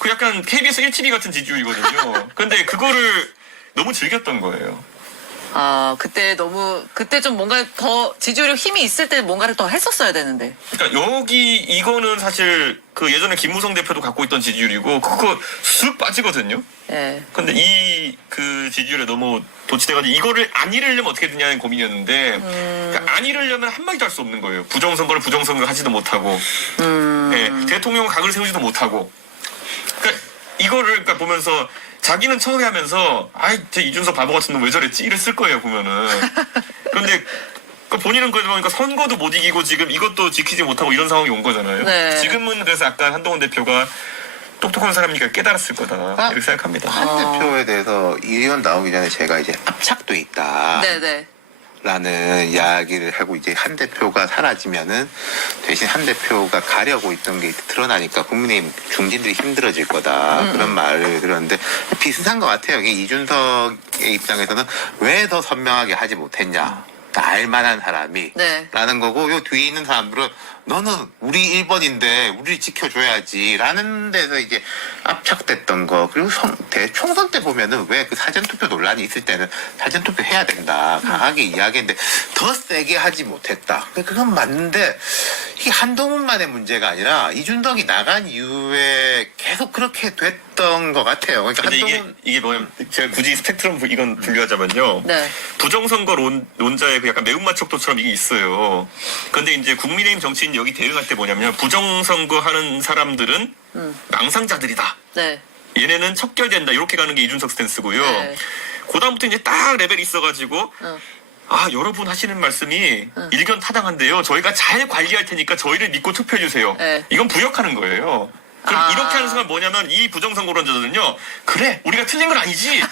그 약간 KBS 1TV 같은 지지율이거든요. 근데 그거를 너무 즐겼던 거예요. 그때 좀 뭔가 더 지지율이 힘이 있을 때 뭔가를 더 했었어야 되는데. 그러니까 여기 이거는 사실 그 예전에 김무성 대표도 갖고 있던 지지율이고 그거 쑥 빠지거든요. 예. 근데 이 그 지지율에 너무 도취돼가지고 이거를 안 잃으려면 어떻게 되냐는 고민이었는데 그러니까 안 잃으려면 한마디도 할 수 없는 거예요. 부정선거를 부정선거 하지도 못하고 대통령 각을 세우지도 못하고 그러니까 이거를 그러니까 보면서 자기는 처음에 하면서 아이 저 이준석 바보 같은 놈 왜 저랬지 이를 쓸 거예요 보면은. 그런데 본인은 그러다 보니까 선거도 못 이기고 지금 이것도 지키지 못하고 이런 상황이 온 거잖아요. 네. 지금은 그래서 약간 한동훈 대표가 똑똑한 사람이니까 깨달았을 거다 이렇게 생각합니다. 한 대표에 대해서 이 의원 나오기 전에 제가 이제 압착도 있다. 네네. 라는 이야기를 하고 이제 한 대표가 사라지면은 대신 한 대표가 가려고 있던 게 드러나니까 국민의힘 중진들이 힘들어질 거다 그런 말을 들었는데 비슷한 것 같아요. 이게 이준석의 입장에서는 왜 더 선명하게 하지 못했냐 알만한 사람이 네. 라는 거고 요 뒤에 있는 사람들은 너는 우리 1번인데 우리를 지켜줘야지 라는 데서 이제 압착됐던 거 그리고 대총선 때 보면은 왜 그 사전투표 논란이 있을 때는 사전투표 해야 된다 강하게 이야기했는데 더 세게 하지 못했다 그건 맞는데 이게 한동훈만의 문제가 아니라 이준석이 나간 이후에 계속 그렇게 됐던 것 같아요. 그러니까 근데 한동훈 이게 뭐냐면 제가 굳이 스펙트럼 이건 분류하자면요. 네. 부정선거 논자의 그 약간 매운맛 척도처럼 이게 있어요. 근데 이제 국민의힘 정치인 여기 대응할 때 뭐냐면 부정선거 하는 사람들은 망상자들이다. 네. 얘네는 척결된다. 이렇게 가는 게 이준석 스탠스고요. 네. 그다음부터 이제 딱 레벨이 있어가지고 여러분 하시는 말씀이 일견타당한데요. 저희가 잘 관리할 테니까 저희를 믿고 투표해주세요. 네. 이건 부역하는 거예요. 그럼 이렇게 하는 순간 뭐냐면 이 부정선거론자들은요. 그래 우리가 틀린 건 아니지.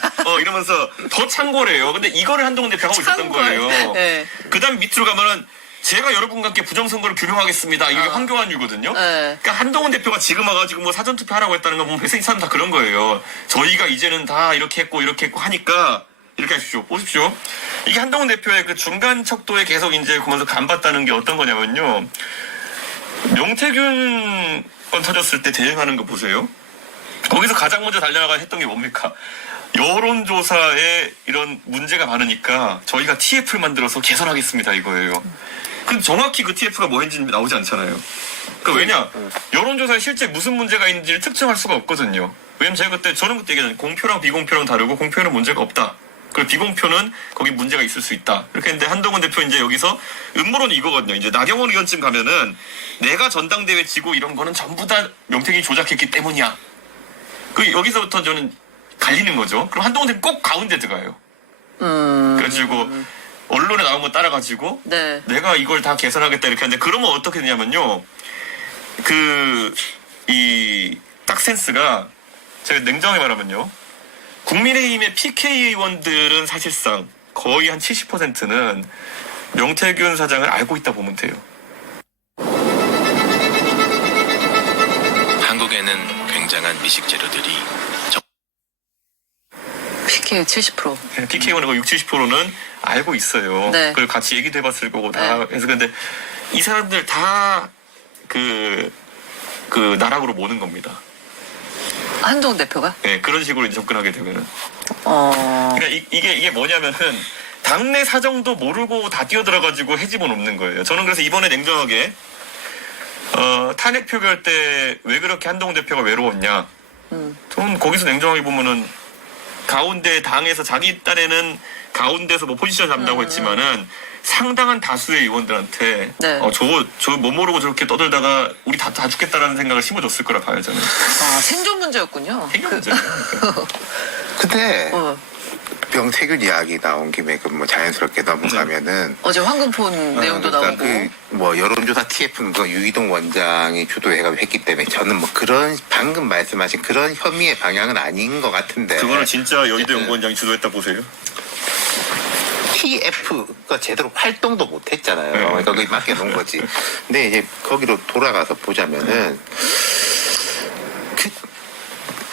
이러면서 더 창궐해요. 근데 이거를 한동훈 대표가 하고 있었던 거예요. 네. 그다음 밑으로 가면은 제가 여러분과 함께 부정선거를 규명하겠습니다. 이게 황교안유거든요. 네. 그러니까 한동훈 대표가 지금 와가지고 뭐 사전투표 하라고 했다는 거 보면 이 사람 다 그런 거예요. 저희가 이제는 다 이렇게 했고 하니까 이렇게 하십시오. 보십시오. 이게 한동훈 대표의 그 중간 척도에 계속 이제 보면서 간봤다는 게 어떤 거냐면요. 명태균 건 터졌을 때 대응하는 거 보세요. 거기서 가장 먼저 달려나가 했던 게 뭡니까? 여론조사에 이런 문제가 많으니까 저희가 TF를 만들어서 개선하겠습니다 이거예요. 근데 정확히 그 TF가 뭐인지 나오지 않잖아요. 왜냐? 여론조사에 실제 무슨 문제가 있는지를 특정할 수가 없거든요. 왜냐면 저는 그때 얘기했잖아요. 공표랑 비공표랑 다르고 공표는 문제가 없다. 그리고 비공표는 거기 문제가 있을 수 있다. 이렇게 했는데 한동훈 대표 이제 여기서 음모론이 이거거든요. 이제 나경원 의원쯤 가면은 내가 전당대회 지고 이런 거는 전부 다 명태균이 조작했기 때문이야. 여기서부터 저는 갈리는 거죠. 그럼 한동훈 대표 꼭 가운데 들어가요. 그래가지고 언론에 나온 거 따라가지고 네. 내가 이걸 다 개선하겠다 이렇게 하는데 그러면 어떻게 되냐면요. 이 딱 센스가 제가 냉정하게 말하면요. 국민의힘의 PK 의원들은 사실상 거의 한 70%는 명태균 사장을 알고 있다 보면 돼요. 한국에는 굉장한 미식 재료들이 PK 70%. PK 의원은 거의 60-70%는 알고 있어요. 네. 그리고 같이 얘기도 해봤을 거고 다 해서 근데 이 사람들 다 그 나락으로 모는 겁니다. 한동훈 대표가? 네, 그런 식으로 이제 접근하게 되면은. 어. 그러니까 이게 뭐냐면은 당내 사정도 모르고 다 뛰어들어가지고 해집어 놓는 거예요. 저는 그래서 이번에 냉정하게 탄핵 표결 때 왜 그렇게 한동훈 대표가 외로웠냐. 저는 거기서 냉정하게 보면은 가운데 당에서 자기 딴에는 가운데서 뭐 포지션 잡는다고 했지만은 상당한 다수의 의원들한테 네. 저 못 모르고 저렇게 떠들다가 우리 다 죽겠다라는 생각을 심어줬을 거라 봐요 저는. 아, 생존 문제였군요. 생각 문제예요. 근데 어. 명태균 이야기 나온 김에 그 뭐 자연스럽게 넘어가면은 어제 황금폰 내용도 그러니까 나오고. 뭐 여론조사 TF는 거 유이동 원장이 주도해가지고 했기 때문에 저는 뭐 그런 방금 말씀하신 그런 혐의의 방향은 아닌 것 같은데. 그거는 진짜 여의도 연구원장이 주도했다 보세요. TF가 제대로 활동도 못 했잖아요. 그러니까 그게 맡겨놓은 거지. 근데 이제 거기로 돌아가서 보자면은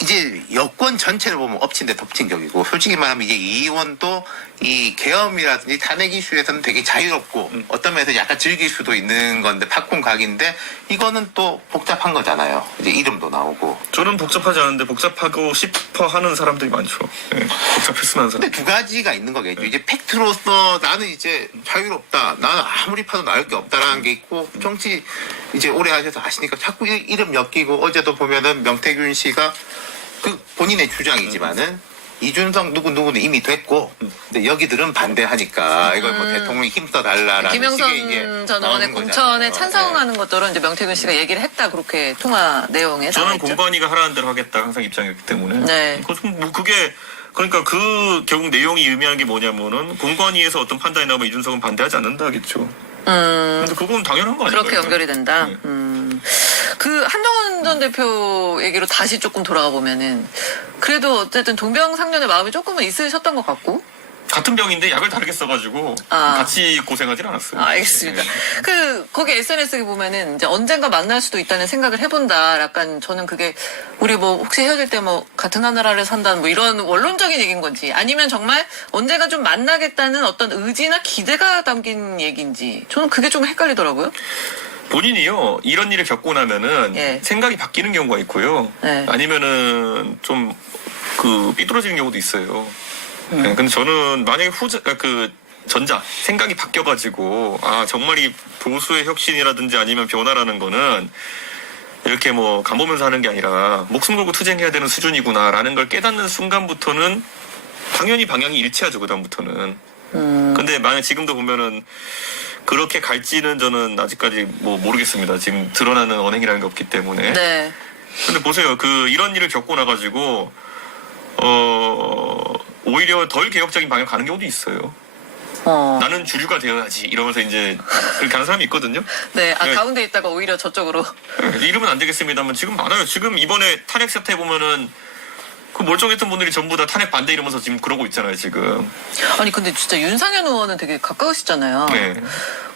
이제 여권 전체를 보면 엎친 데 덮친 격이고 솔직히 말하면 이제 이 의원도 이 계엄이라든지 탄핵 이슈에서는 되게 자유롭고 어떤 면에서 약간 즐길 수도 있는 건데 팝콘 각인데 이거는 또 복잡한 거잖아요. 이제 이름도 나오고. 저는 복잡하지 않은데 복잡하고 싶어 하는 사람들이 많죠. 네, 복잡했으면 하는 사람. 근데 두 가지가 있는 거겠죠. 이제 팩트로서 나는 이제 자유롭다. 나는 아무리 파도 나을 게 없다라는 게 있고 정치 이제 오래 하셔서 아시니까 자꾸 이름 엮이고 어제도 보면은 명태균 씨가 그 본인의 주장이지만은 이준석 누구는 이미 됐고 근데 여기들은 반대하니까 이걸 뭐 대통령이 힘써달라라는 김영선 식의 이게 전 의원의 나오는 공천에 거잖아요. 찬성하는 것들은 이제 명태균 씨가 얘기를 했다 그렇게 통화 내용에 저는 나와있죠. 공관위가 하라는 대로 하겠다 항상 입장이었기 때문에. 네. 그게 그러니까 그 결국 내용이 의미하는 게 뭐냐면은 공관위에서 어떤 판단이 나오면 이준석은 반대하지 않는다 하겠죠. 근데 그건 당연한 거 아닌가요? 그렇게 연결이 된다. 네. 그 한동훈 전 대표 얘기로 다시 조금 돌아가 보면은 그래도 어쨌든 동병상련의 마음이 조금은 있으셨던 것 같고. 같은 병인데 약을 다르게 써가지고 아. 같이 고생하진 않았어요. 알겠습니다. 네. 거기 SNS에 보면은 이제 언젠가 만날 수도 있다는 생각을 해본다. 약간 저는 그게 우리 뭐 혹시 헤어질 때 뭐 같은 하늘 아래 산다는 뭐 이런 원론적인 얘기인 건지 아니면 정말 언젠가 좀 만나겠다는 어떤 의지나 기대가 담긴 얘기인지 저는 그게 좀 헷갈리더라고요. 본인이요 이런 일을 겪고 나면은 예. 생각이 바뀌는 경우가 있고요. 네. 아니면은 좀 삐뚤어지는 경우도 있어요. 네, 근데 저는 만약에 전자 생각이 바뀌어가지고 정말 이 보수의 혁신이라든지 아니면 변화라는 거는 이렇게 뭐 간보면서 하는 게 아니라 목숨 걸고 투쟁해야 되는 수준이구나라는 걸 깨닫는 순간부터는 당연히 방향이 일치하죠. 그다음부터는. 근데 만약 지금도 보면은 그렇게 갈지는 저는 아직까지 뭐 모르겠습니다. 지금 드러나는 언행이라는 게 없기 때문에. 네. 근데 보세요. 이런 일을 겪고 나가지고 오히려 덜 개혁적인 방향 가는 경우도 있어요. 나는 주류가 되어야지 이러면서 이제 그렇게 하는 사람이 있거든요. 네. 네. 가운데 있다가 오히려 저쪽으로. 이러면 안 되겠습니다만 지금 많아요. 지금 이번에 탄핵 사태 보면은 그 멀쩡했던 분들이 전부 다 탄핵 반대 이러면서 지금 그러고 있잖아요. 지금. 아니 근데 진짜 윤상현 의원은 되게 가까우시잖아요. 네.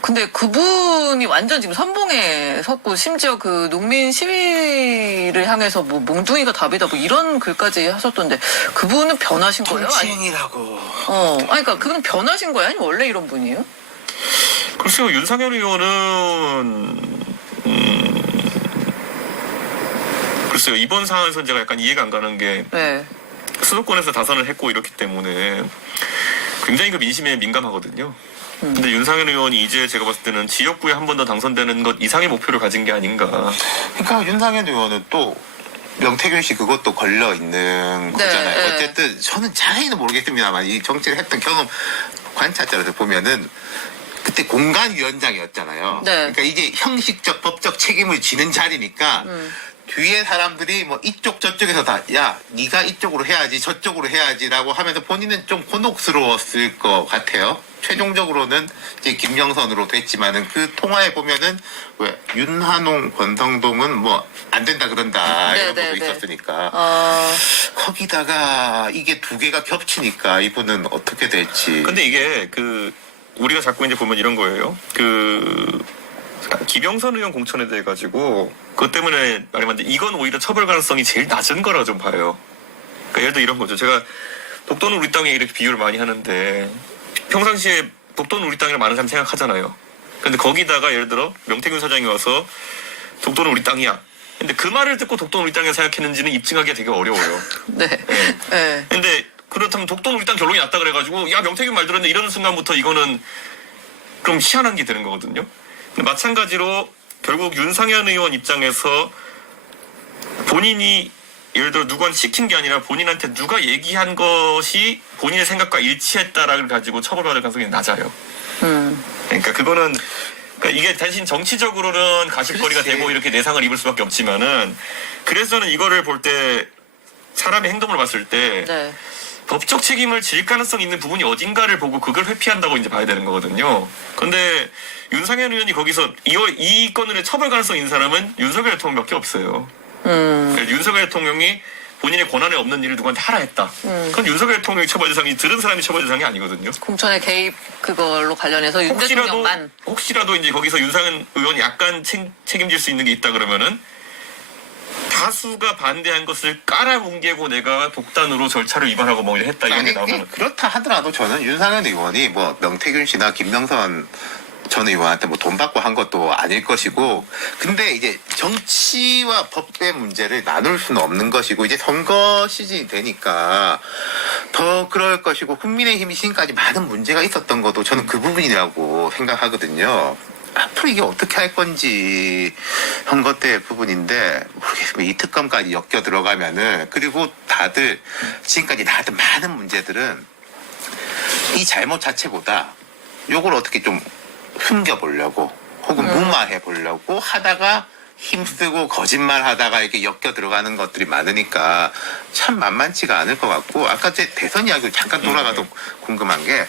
근데 그분이 완전 지금 선봉에 섰고 심지어 그 농민 시위를 향해서 뭐 몽둥이가 답이다 뭐 이런 글까지 하셨던데 그분은 변하신 거예요? 아니, 정치인이라고. 아니 그러니까 그분 변하신 거예요? 아니면 원래 이런 분이에요? 글쎄요. 윤상현 의원은 글쎄요. 이번 상황에서는 제가 약간 이해가 안 가는 게 네. 수도권에서 다선을 했고 이렇기 때문에 굉장히 그 민심에 민감하거든요. 근데 윤상현 의원이 이제 제가 봤을 때는 지역구에 한 번 더 당선되는 것 이상의 목표를 가진 게 아닌가. 그러니까 윤상현 의원은 또 명태균 씨 그것도 걸려 있는 네, 거잖아요. 네. 어쨌든 저는 자세히는 모르겠습니다만 이 정치를 했던 경험 관찰자로서 보면은 그때 공간위원장이었잖아요. 네. 그러니까 이게 형식적 법적 책임을 지는 자리니까 뒤에 사람들이 뭐 이쪽 저쪽에서 다 야 네가 이쪽으로 해야지 저쪽으로 해야지라고 하면서 본인은 좀 곤혹스러웠을 것 같아요. 최종적으로는 이제 김영선으로 됐지만은 그 통화에 보면은 왜 윤한홍, 권성동은 뭐 안 된다 그런다 이런 것도 네네네. 있었으니까 어, 거기다가 이게 두 개가 겹치니까 이분은 어떻게 될지. 근데 이게 우리가 자꾸 이제 보면 이런 거예요. 김영선 의원 공천에 대해 가지고 그것 때문에 말하면 이건 오히려 처벌 가능성이 제일 낮은 거라 좀 봐요. 그러니까 예를 들어 이런 거죠. 제가 독도는 우리 땅에 이렇게 비유를 많이 하는데 평상시에 독도는 우리 땅이라 많은 사람이 생각하잖아요. 근데 거기다가 예를 들어 명태균 사장이 와서 독도는 우리 땅이야. 근데 그 말을 듣고 독도는 우리 땅이라 생각했는지는 입증하기가 되게 어려워요. 네. 네. 근데 그렇다면 독도는 우리 땅 결론이 났다 그래가지고 야 명태균 말 들었는데 이러는 순간부터 이거는 좀 희한한 게 되는 거거든요. 근데 마찬가지로 결국 윤상현 의원 입장에서 본인이 예를 들어 누구한테 시킨 게 아니라 본인한테 누가 얘기한 것이 본인의 생각과 일치했다라를 가지고 처벌받을 가능성이 낮아요. 그러니까 그거는 그러니까 이게 단신 정치적으로는 가십거리가 그렇지. 되고 이렇게 내상을 입을 수밖에 없지만은 그래서 저는 이거를 볼 때 사람의 행동을 봤을 때 네. 법적 책임을 질 가능성 있는 부분이 어딘가를 보고 그걸 회피한다고 이제 봐야 되는 거거든요. 근데 윤상현 의원이 거기서 이 건을 처벌 가능성 있는 사람은 윤석열 대통령밖에 없어요. 그러니까 윤석열 대통령이 본인의 권한에 없는 일을 누구한테 하라 했다. 그건 윤석열 대통령이 처벌 대상이 들은 사람이 처벌 대상이 아니거든요. 공천의 개입 그걸로 관련해서 윤 대통령만. 혹시라도 이제 거기서 윤상현 의원이 약간 책임질 수 있는 게 있다 그러면은 다수가 반대한 것을 깔아뭉개고 내가 독단으로 절차를 위반하고 뭐 했다 이런 게 나오면 그렇다 하더라도 저는 윤상현 의원이 뭐 명태균 씨나 김명선 전 의원한테 뭐 돈 받고 한 것도 아닐 것이고, 근데 이제 정치와 법의 문제를 나눌 수는 없는 것이고, 이제 선거 시즌이 되니까 더 그럴 것이고, 국민의힘이 지금까지 많은 문제가 있었던 것도 저는 그 부분이라고 생각하거든요. 앞으로 이게 어떻게 할 건지 선거 때 부분인데 모르겠습니다. 이 특검까지 엮여 들어가면은, 그리고 다들 지금까지 나왔던 많은 문제들은 이 잘못 자체보다 요걸 어떻게 좀 숨겨보려고 혹은 무마해보려고 하다가 힘쓰고 거짓말 하다가 이렇게 엮여 들어가는 것들이 많으니까 참 만만치가 않을 것 같고, 아까 제 대선 이야기 잠깐 돌아가도 궁금한 게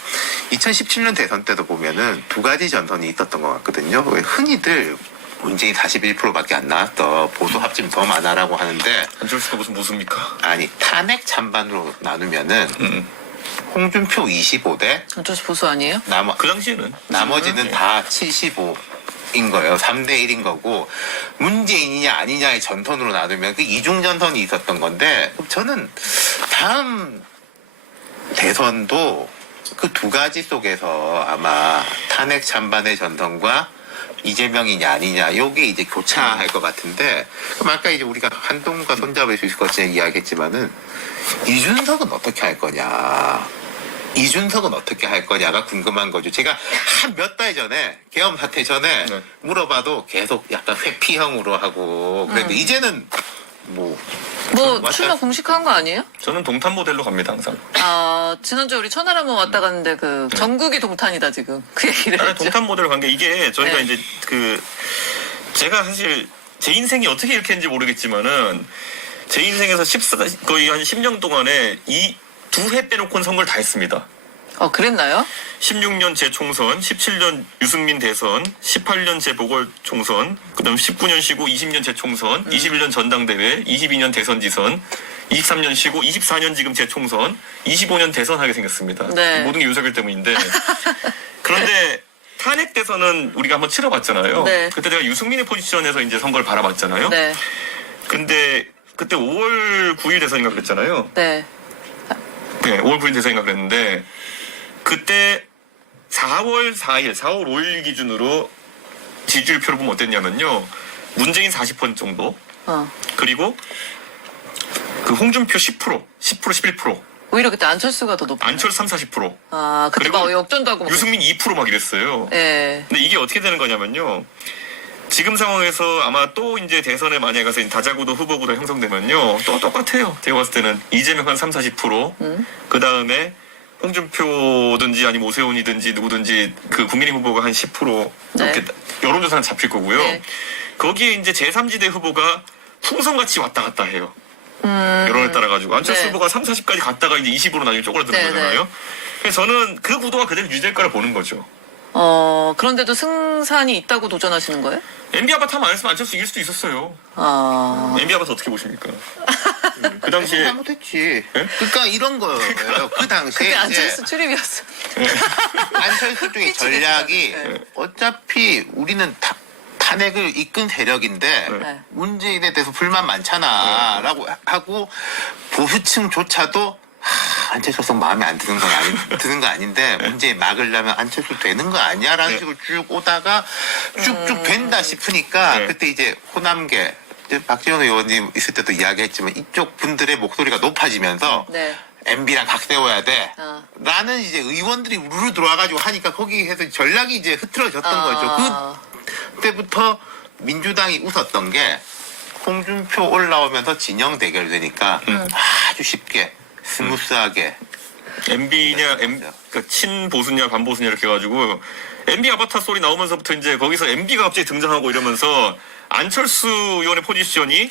2017년 대선 때도 보면은 두 가지 전선이 있었던 것 같거든요. 왜 흔히들 문재인 41%밖에 안 나왔어, 보수 합치면 더 많아라고 하는데, 안철수가 무슨 보수입니까? 아니 탄핵 찬반으로 나누면은 홍준표 25대 안철수 보수 아니에요? 그 당시에는 나머지는 다 75인 거예요. 3대 1인 거고, 문재인이냐 아니냐의 전선으로 나누면 그 이중 전선이 있었던 건데, 저는 다음 대선도 그 두 가지 속에서 아마 탄핵 찬반의 전선과 이재명이냐 아니냐 요게 이제 교차할 것 같은데, 그럼 아까 이제 우리가 한동훈과 손잡을 수 있을 것이냐 이야기했지만은 이준석은 어떻게 할 거냐, 이준석은 어떻게 할 거냐가 궁금한 거죠. 제가 한 몇 달 전에, 계엄 사태 전에 네. 물어봐도 계속 약간 회피형으로 하고 그랬는데, 이제는 뭐 출마 공식한 거 아니에요? 저는 동탄 모델로 갑니다 항상. 지난주에 우리 천하람 한번 왔다 갔는데 전국이 동탄이다 지금 그 얘기를 나는 했죠. 동탄 모델로 간 게 이게 저희가 네. 이제 제가 사실 제 인생이 어떻게 이렇게 했는지 모르겠지만은 제 인생에서 거의 한 10년 동안에 이 두 해 빼놓고는 선거를 다 했습니다. 그랬나요? 16년 재총선, 17년 유승민 대선, 18년 재보궐총선, 그다음 19년 쉬고 20년 재총선, 21년 전당대회, 22년 대선지선, 23년 쉬고 24년 지금 재총선, 25년 대선하게 생겼습니다. 네. 모든 게 윤석열 때문인데. 그런데 탄핵 대선은 우리가 한번 치러봤잖아요. 네. 그때 내가 유승민의 포지션에서 이제 선거를 바라봤잖아요. 네. 근데 그때 5월 9일 대선인가 그랬잖아요. 네. 네, 5월 9일 대선인가 그랬는데, 그때 4월 5일 기준으로 지지율표를 보면 어땠냐면요. 문재인 40% 정도, 그리고 그 홍준표 10%, 11%, 오히려 그때 안철수가 더 높아. 안철수 30%, 그때 그리고 막 역전도 하고. 유승민 2% 막 이랬어요. 네. 근데 이게 어떻게 되는 거냐면요. 지금 상황에서 아마 또 이제 대선에 만약에 가서 다자구도 후보구도 형성되면요. 또 똑같아요. 제가 봤을 때는 이재명 한 30%, 그 다음에 홍준표든지 아니면 오세훈이든지 누구든지 그 국민의힘 후보가 한 10% 이렇게 여론조사는 잡힐 거고요. 네. 거기에 이제 제3지대 후보가 풍선같이 왔다 갔다 해요. 여론에 따라 가지고 안철수 네. 후보가 3, 40까지 갔다가 이제 20으로 나중에 쪼그라드는 네, 거잖아요. 그래서 저는 그 구도가 그대로 유지될 거라 보는 거죠. 그런데도 승산이 있다고 도전하시는 거예요? MB 아바타 안 했으면 안철수 이길 수도 있었어요. MB 아바타 어떻게 보십니까? 그 당시에 잘못했지. 예? 그러니까 이런 거예요. 그 당시에 그때 이제 안철수 출입이었어. 안철수 쪽의 전략이 네. 어차피 우리는 탄핵을 이끈 세력인데 네. 문재인에 대해서 불만 많잖아라고 하고 보수층조차도 안철수 마음에 안 드는 건 드는 거 아닌데 문재인 막으려면 안철수 되는 거 아니야라는 네. 식으로 쭉 오다가 쭉쭉 된다 싶으니까 네. 그때 이제 호남계 이제 박지원 의원님 있을 때도 이야기했지만 이쪽 분들의 목소리가 높아지면서 네. MB랑 각 세워야 돼. 아. 라는 이제 의원들이 우르르 들어와가지고 하니까 거기에서 전략이 이제 흐트러졌던 거죠. 그때부터 민주당이 웃었던 게 홍준표 올라오면서 진영 대결되니까 아주 쉽게 스무스하게 MB냐, 그러니까 친보수냐, 반보수냐 이렇게 해가지고 MB 아바타 소리 나오면서부터 이제 거기서 MB가 갑자기 등장하고 이러면서 안철수 의원의 포지션이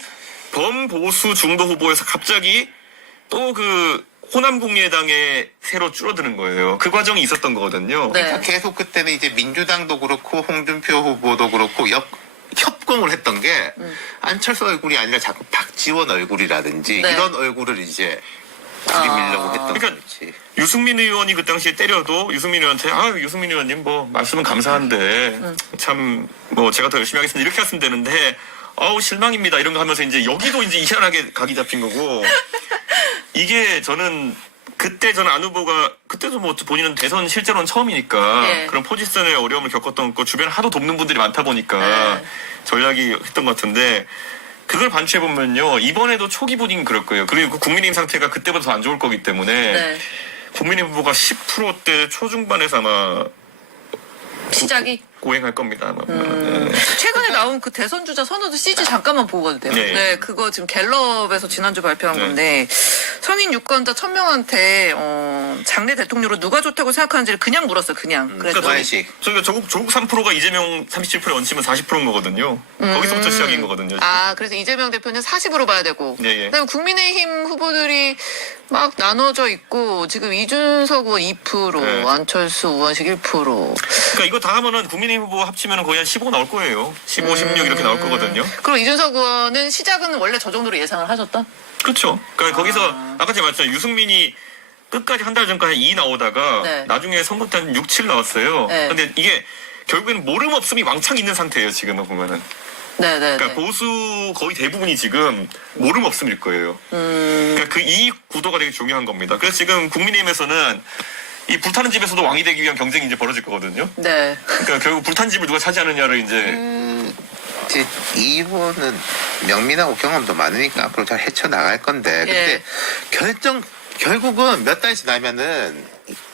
범보수 중도 후보에서 갑자기 또 그 호남국민의당에 새로 줄어드는 거예요. 그 과정이 있었던 거거든요. 네. 그러니까 계속 그때는 이제 민주당도 그렇고 홍준표 후보도 그렇고 협공을 했던 게 안철수 얼굴이 아니라 자꾸 박지원 얼굴이라든지 네. 이런 얼굴을 이제 들이밀려고 했던 그러니까 거지. 유승민 의원이 그 당시에 때려도 유승민 의원한테 유승민 의원님 뭐 말씀은 감사한데 참 뭐 제가 더 열심히 하겠습니다 이렇게 했으면 되는데 실망입니다 이런 거 하면서 이제 여기도 이제 희한하게 각이 잡힌 거고 이게 저는 안 후보가 그때도 뭐 본인은 대선 실제로는 처음이니까 네. 그런 포지션의 어려움을 겪었던 거 주변에 하도 돕는 분들이 많다 보니까 네. 전략이 했던 것 같은데 그걸 반추해보면요 이번에도 초기 분위기는 그럴 거예요. 그리고 국민의힘 상태가 그때보다 더 안 좋을 거기 때문에 네. 국민의힘 후보가 10%대 초중반에서 아마 시작이 고행할 겁니다. 아마. 네. 최근에 나온 그 대선 주자 선호도 CG 잠깐만 보고 가도 돼요? 네. 네, 그거 지금 갤럽에서 지난주 발표한 네. 건데 성인 유권자 1000명한테 장래 대통령으로 누가 좋다고 생각하는지를 그냥 물었어요. 그냥. 그래서 그러니까 무한식. 저희가 조국 3%가 이재명 37%에 얹히면 40%인 거거든요. 거기서부터 시작인 거거든요. 그래서 이재명 대표는 40으로 봐야 되고. 예, 예. 그다음에 국민의힘 후보들이 막 나눠져 있고 지금 이준석 의원 2%, 네. 안철수 우원식 1%. 그러니까 이거 다 하면은 국민의힘 후보 합치면 거의 한 15 나올 거예요. 15, 16 이렇게 나올 거거든요. 그리고 이준석 의원은 시작은 원래 저 정도로 예상을 하셨다? 그렇죠. 그러니까 거기서 아까 제가 말했잖아요. 유승민이 끝까지 한 달 전까지 2 나오다가 네. 나중에 선거 때 한 6, 7 나왔어요. 네. 근데 이게 결국에는 모름 없음이 왕창 있는 상태예요. 지금은 보면은. 네네네. 그러니까 보수 거의 대부분이 지금 모름 없음일 거예요. 그러니까 이 구도가 되게 중요한 겁니다. 그래서 지금 국민의힘에서는 이 불타는 집에서도 왕이 되기 위한 경쟁이 이제 벌어질 거거든요. 네. 그러니까 결국 불탄 집을 누가 차지하느냐를 이제 이제 이 후보는 명민하고 경험도 많으니까 앞으로 잘 헤쳐나갈 건데 예. 근데 결국은 몇 달 지나면은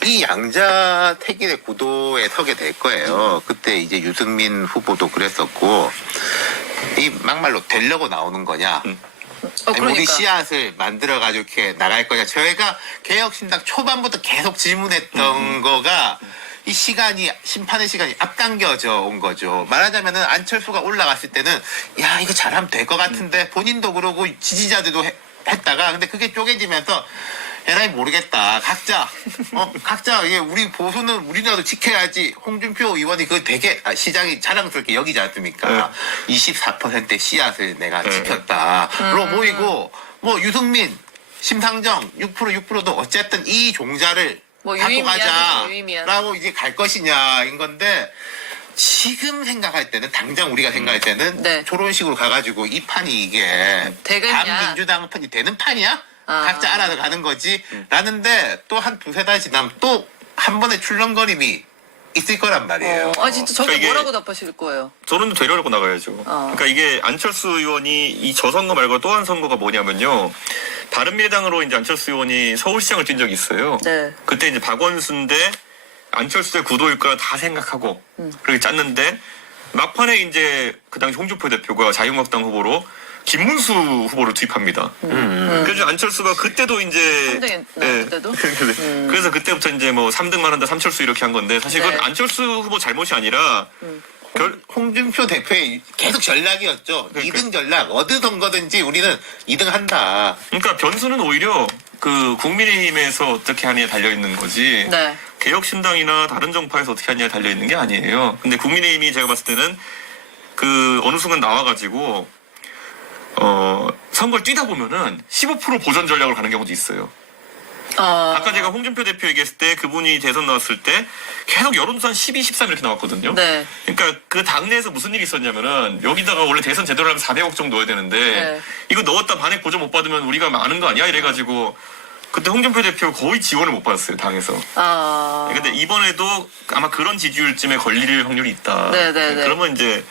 이 양자택일의 구도에 서게 될 거예요. 그때 이제 유승민 후보도 그랬었고 이 막말로 되려고 나오는 거냐 아니, 우리 그러니까. 씨앗을 만들어가지고 이렇게 나갈 거냐. 저희가 개혁신당 초반부터 계속 질문했던 거가 이 시간이, 심판의 시간이 앞당겨져 온 거죠. 말하자면은 안철수가 올라갔을 때는 야, 이거 잘하면 될 것 같은데 본인도 그러고 지지자들도 했다가 근데 그게 쪼개지면서 에라이 모르겠다. 각자 이게 우리 보수는 우리나라도 지켜야지. 홍준표 의원이 그거 되게 시장이 자랑스럽게 여기지 않습니까? 24%의 씨앗을 내가 지켰다로 모이고 뭐 유승민, 심상정 6%도 어쨌든 이 종자를 뭐 갖고 유의미한, 유의미한. 가자라고 이제 갈 것이냐인 건데 지금 생각할 때는 당장 우리가 생각할 때는 네. 저런 식으로 가가지고 이 판이 이게 되겠냐? 반민주당 판이 되는 판이야? 아. 각자 알아서 가는 거지. 라는데 또 한 두세 달 지나면 또 한 번의 출렁거림이 있을 거란 말이에요. 진짜 저게 그러니까 이게- 뭐라고 답하실 거예요? 저는 되려고 나가야죠. 그러니까 이게 안철수 의원이 이 저선거 말고 또 한 선거가 뭐냐면요. 바른미래당으로 이제 안철수 의원이 서울시장을 뛴 적이 있어요. 네. 그때 이제 박원순 대 안철수의 구도일 거라 다 생각하고 그렇게 짰는데 막판에 이제 그 당시 홍준표 대표가 자유한국당 후보로 김문수 후보를 투입합니다. 그래서 안철수가 그때도 이제 3등 그때도? 그래서 그때부터 이제 뭐 3등만 한다 삼철수 이렇게 한 건데 사실 그건 네. 안철수 후보 잘못이 아니라 홍준표 대표의 계속 전략이었죠. 그러니까. 2등 전략. 어느 선거든지 우리는 2등 한다. 그러니까 변수는 오히려 그 국민의힘에서 어떻게 하느냐에 달려있는 거지. 네. 개혁신당이나 다른 정파에서 어떻게 하느냐에 달려있는 게 아니에요. 근데 국민의힘이 제가 봤을 때는 그 어느 순간 나와가지고 선거를 뛰다 보면은 15% 보전 전략으로 가는 경우도 있어요. 아까 제가 홍준표 대표 얘기했을 때 그분이 대선 나왔을 때 계속 여론조사 한 12, 13 이렇게 나왔거든요. 네. 그러니까 그 당내에서 무슨 일이 있었냐면은 여기다가 원래 대선 제대로 하면 400억 정도 넣어야 되는데 네. 이거 넣었다 반액 보전 못 받으면 우리가 많은 거 아니야? 이래가지고 그때 홍준표 대표 거의 지원을 못 받았어요, 당에서. 근데 이번에도 아마 그런 지지율쯤에 걸릴 확률이 있다. 네네네. 그러면 이제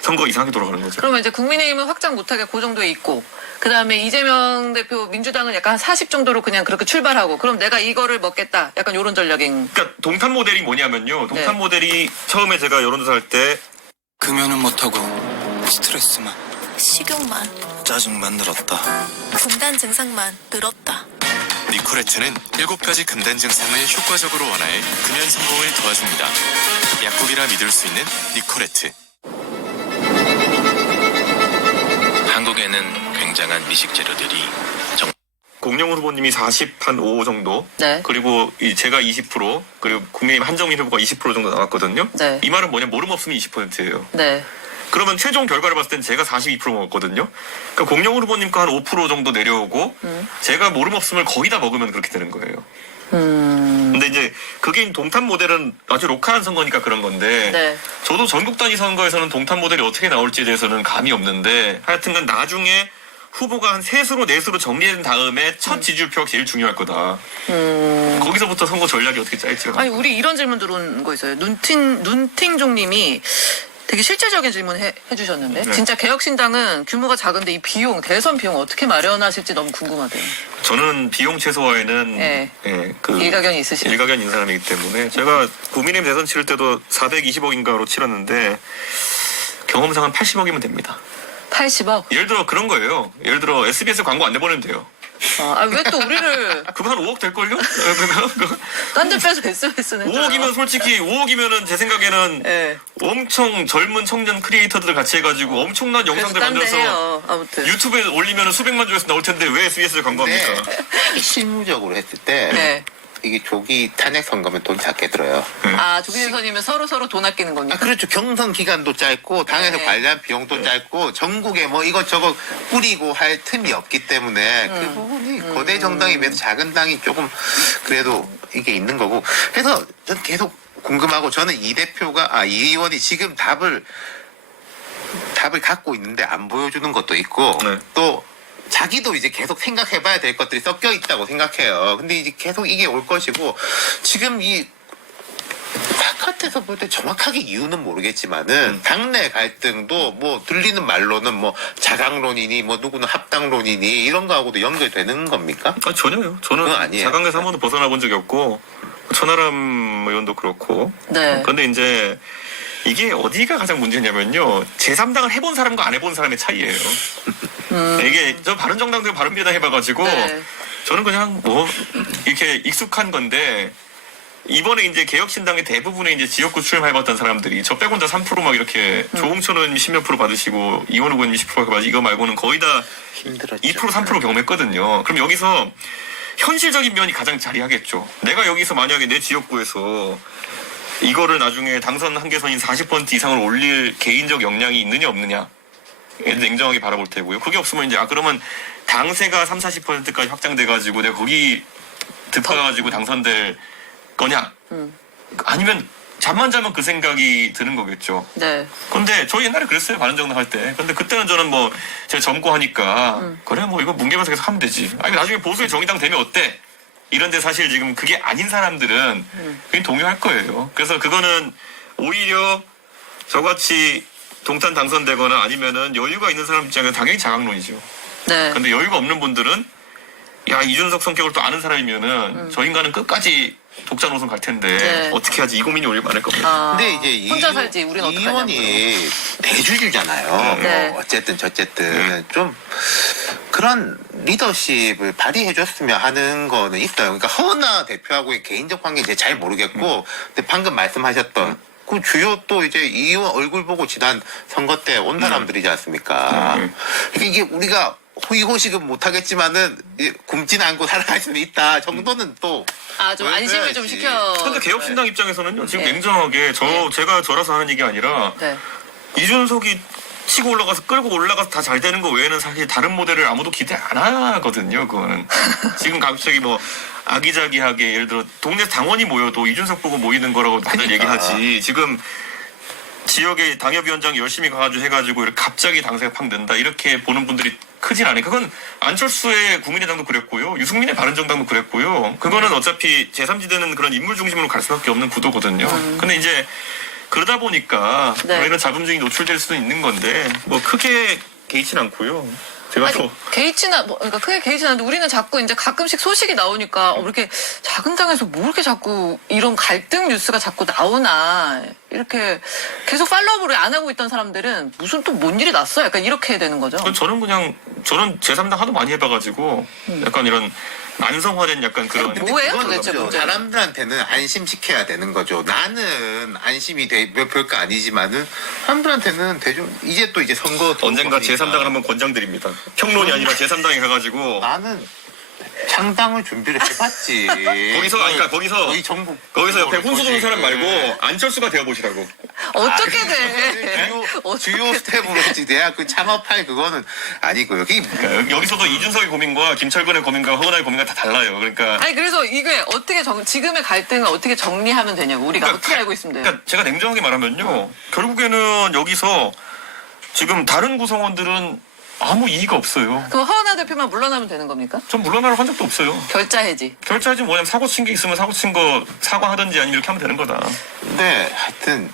선거 이상하게 돌아가는 거죠. 그러면 이제 국민의힘은 확장 못하게 그 정도에 있고, 그 다음에 이재명 대표 민주당은 약간 한 40 정도로 그냥 그렇게 출발하고, 그럼 내가 이거를 먹겠다. 약간 요런 전략인. 그러니까 동탄 모델이 뭐냐면요. 동탄 네. 모델이 처음에 제가 여론조사 할 때 금연은 못하고 스트레스만 식욕만, 짜증만 늘었다. 금단 증상만 늘었다. 니코레트는 7가지 금단 증상을 효과적으로 완화해 금연 성공을 도와줍니다. 약국이라 믿을 수 있는 니코레트. 한국에는 굉장한 미식 재료들이 공영훈 후보님이 40한5 정도, 네. 그리고 제가 20%, 그리고 국민의힘 한정민 후보가 20% 정도 나왔거든요. 네. 이 말은 뭐냐, 모름 없으면 20%예요. 네. 그러면 최종 결과를 봤을 땐 제가 42% 먹었거든요. 그러니까 공영훈 후보님 거 한 5% 정도 내려오고 제가 모름 없음을 거의 다 먹으면 그렇게 되는 거예요. 근데 이제 그게 동탄 모델은 아주 로컬한 선거니까 그런 건데 네. 저도 전국 단위 선거에서는 동탄 모델이 어떻게 나올지에 대해서는 감이 없는데 하여튼간 나중에 후보가 한 3수로 4수로 정리된 다음에 첫 지지율표가 제일 중요할 거다. 거기서부터 선거 전략이 어떻게 짜일지가. 아니, 우리 이런 질문 들어온 거 있어요. 눈팅종님이 되게 실제적인 질문 해주셨는데, 네. 진짜 개혁신당은 규모가 작은데 이 비용, 대선 비용 어떻게 마련하실지 너무 궁금하대요. 저는 비용 최소화에는 네. 그 일가견이 있으시죠? 일가견 있는 사람이기 때문에 제가 국민의힘 대선 치를 때도 420억인가로 치렀는데 경험상 한 80억이면 됩니다. 80억? 예를 들어 그런 거예요. 예를 들어 SBS 광고 안 내보내면 돼요. 왜 또 우리를 그거 한 5억 될걸요? 딴 데 빼서 SBS는 5억이면 솔직히 5억이면은 제 생각에는 네. 엄청 젊은 청년 크리에이터들 같이 해가지고 엄청난 영상들 만들어서 해요. 아무튼. 유튜브에 올리면 수백만 조회수 나올 텐데 왜 SBS를 광고합니까? 실무적으로 했을 때 네. 이게 조기 탄핵 선거면 돈 작게 들어요. 조기 대선이면 서로 돈 아끼는 겁니까? 그렇죠. 경선 기간도 짧고 당에서 네. 관리한 비용도 짧고 전국에 뭐 이것저것 뿌리고 할 틈이 없기 때문에 그 부분이 거대 정당에 비해서 작은 당이 조금 그래도 이게 있는 거고 해서 전 계속 궁금하고 저는 이 대표가 이 의원이 지금 답을 갖고 있는데 안 보여주는 것도 있고 네. 또 자기도 이제 계속 생각해봐야 될 것들이 섞여 있다고 생각해요. 근데 이제 계속 이게 올 것이고 지금 이 바깥에서 볼 때 정확하게 이유는 모르겠지만은 당내 갈등도 뭐 들리는 말로는 뭐 자강론이니 뭐 누구는 합당론이니 이런 거하고도 연결되는 겁니까? 전혀요. 저는 그건 아니에요. 자강에서 한 번도 벗어나 본 적이 없고 천하람 의원도 그렇고. 네. 그런데 이제 이게 어디가 가장 문제냐면요. 제3당을 해본 사람과 안 해본 사람의 차이예요. 이게 저 바른정당도 바른미래당 해봐가지고 네. 저는 그냥 뭐 이렇게 익숙한 건데 이번에 이제 개혁신당의 대부분의 이제 지역구 출마해봤던 사람들이 저 빼고 다 3% 막 이렇게 조홍천 의원님 10몇 % 받으시고 이원우 의원님 10% 받으시고 이거 말고는 거의 다 힘들었죠. 2% 3% 경험했거든요. 그럼 여기서 현실적인 면이 가장 자리하겠죠. 내가 여기서 만약에 내 지역구에서 이거를 나중에 당선 한계선인 40% 이상을 올릴 개인적 역량이 있느냐 없느냐 냉정하게 바라볼 테고요. 그게 없으면 이제 그러면 당세가 30-40%까지 확장돼가지고 내가 거기 득가가지고 당선될 거냐? 아니면 잠만 자면 그 생각이 드는 거겠죠. 네. 근데 저 옛날에 그랬어요. 바른정당 할 때. 근데 그때는 저는 뭐 제가 젊고 하니까 그래 뭐 이거 뭉개면서 계속 하면 되지. 아니 나중에 보수의 정의당 되면 어때? 이런데 사실 지금 그게 아닌 사람들은 그냥 동요할 거예요. 그래서 그거는 오히려 저같이 동탄 당선되거나 아니면은 여유가 있는 사람 입장에서 당연히 자강론이죠. 네. 근데 여유가 없는 분들은 야 이준석 성격을 또 아는 사람이면은 저 인간은 끝까지 독자 노선 갈 텐데 네. 어떻게 하지 이 고민이 오일 많을 겁니다. 근데 이제 혼자 살지 우리는 이 어떡하냐고. 의원이 대주주잖아요. 네. 뭐 어쨌든 좀 그런 리더십을 발휘해줬으면 하는 거는 있어요. 그러니까 허은하 대표하고의 개인적 관계는 이제 잘 모르겠고, 근데 방금 말씀하셨던 그 주요 또 이제 이 의원 얼굴 보고 지난 선거 때 온 사람들이지 않습니까? 이게 우리가 호의호식은 못하겠지만은 굶진 않고 살아갈 수는 있다 정도는 또 좀 안심을 좀 보여줘야지. 시켜. 근데 개혁신당 입장에서는요, 지금 네. 냉정하게 제가 저라서 하는 얘기 아니라 네. 이준석이 치고 올라가서 끌고 올라가서 다 잘 되는 거 외에는 사실 다른 모델을 아무도 기대 안 하거든요. 그거는 지금 갑자기 뭐 아기자기하게 예를 들어 동네 당원이 모여도 이준석 보고 모이는 거라고 다들 그러니까. 얘기하지. 지금 지역의 당협위원장 열심히 가가지고 해가지고 이렇게 갑자기 당세가 팍 는다 이렇게 보는 분들이 크진 않아요. 그건 안철수의 국민의당도 그랬고요. 유승민의 바른정당도 그랬고요. 그거는 어차피 제3지대는 그런 인물 중심으로 갈 수밖에 없는 구도거든요. 근데 이제 그러다 보니까 네. 이런 자본주의 노출될 수도 있는 건데 뭐 크게 개의치는 않고요. 제가 또 그러니까 크게 개의치 않는데 우리는 자꾸 이제 가끔씩 소식이 나오니까 이렇게 작은 당에서 뭐 이렇게 자꾸 이런 갈등 뉴스가 자꾸 나오나 이렇게 계속 팔로우를 안 하고 있던 사람들은 무슨 또 뭔 일이 났어? 약간 이렇게 되는 거죠. 저는 제3당 하도 많이 해봐가지고 약간 이런 만성화된 약간 그런 뭐예요, 그건 도대체 없죠. 문제는? 사람들한테는 안심시켜야 되는 거죠. 나는 안심이 별거 아니지만은 사람들한테는 이제 또 이제 선거 언젠가 들어오니까 제3당을 한번 권장드립니다. 평론이 아니라 제3당에 가가지고 나는 창당을 준비를 해봤지. 거기서 거의 전국 거기서 옆에 혼수 도는 사람 거지. 말고 안철수가 되어보시라고. 어떻게 아, 돼? 주요 스텝으로지 내가 그 창업할 그거는 아니고요. 여기서도 이준석의 고민과 김철근의 고민과 허은하의 고민과 다 달라요. 그러니까 아니 그래서 이게 어떻게 지금의 갈등을 어떻게 정리하면 되냐고 우리가 어떻게 알고 있으면 돼요? 그러니까 제가 냉정하게 말하면요. 결국에는 여기서 지금 다른 구성원들은 아무 이의가 없어요. 그럼 허은하 대표만 물러나면 되는 겁니까? 전 물러나라고 한 적도 없어요. 결자 해지. 결자지 뭐냐면 사고 친 게 있으면 사고 친 거 사과하든지 아니면 이렇게 하면 되는 거다. 근데 하여튼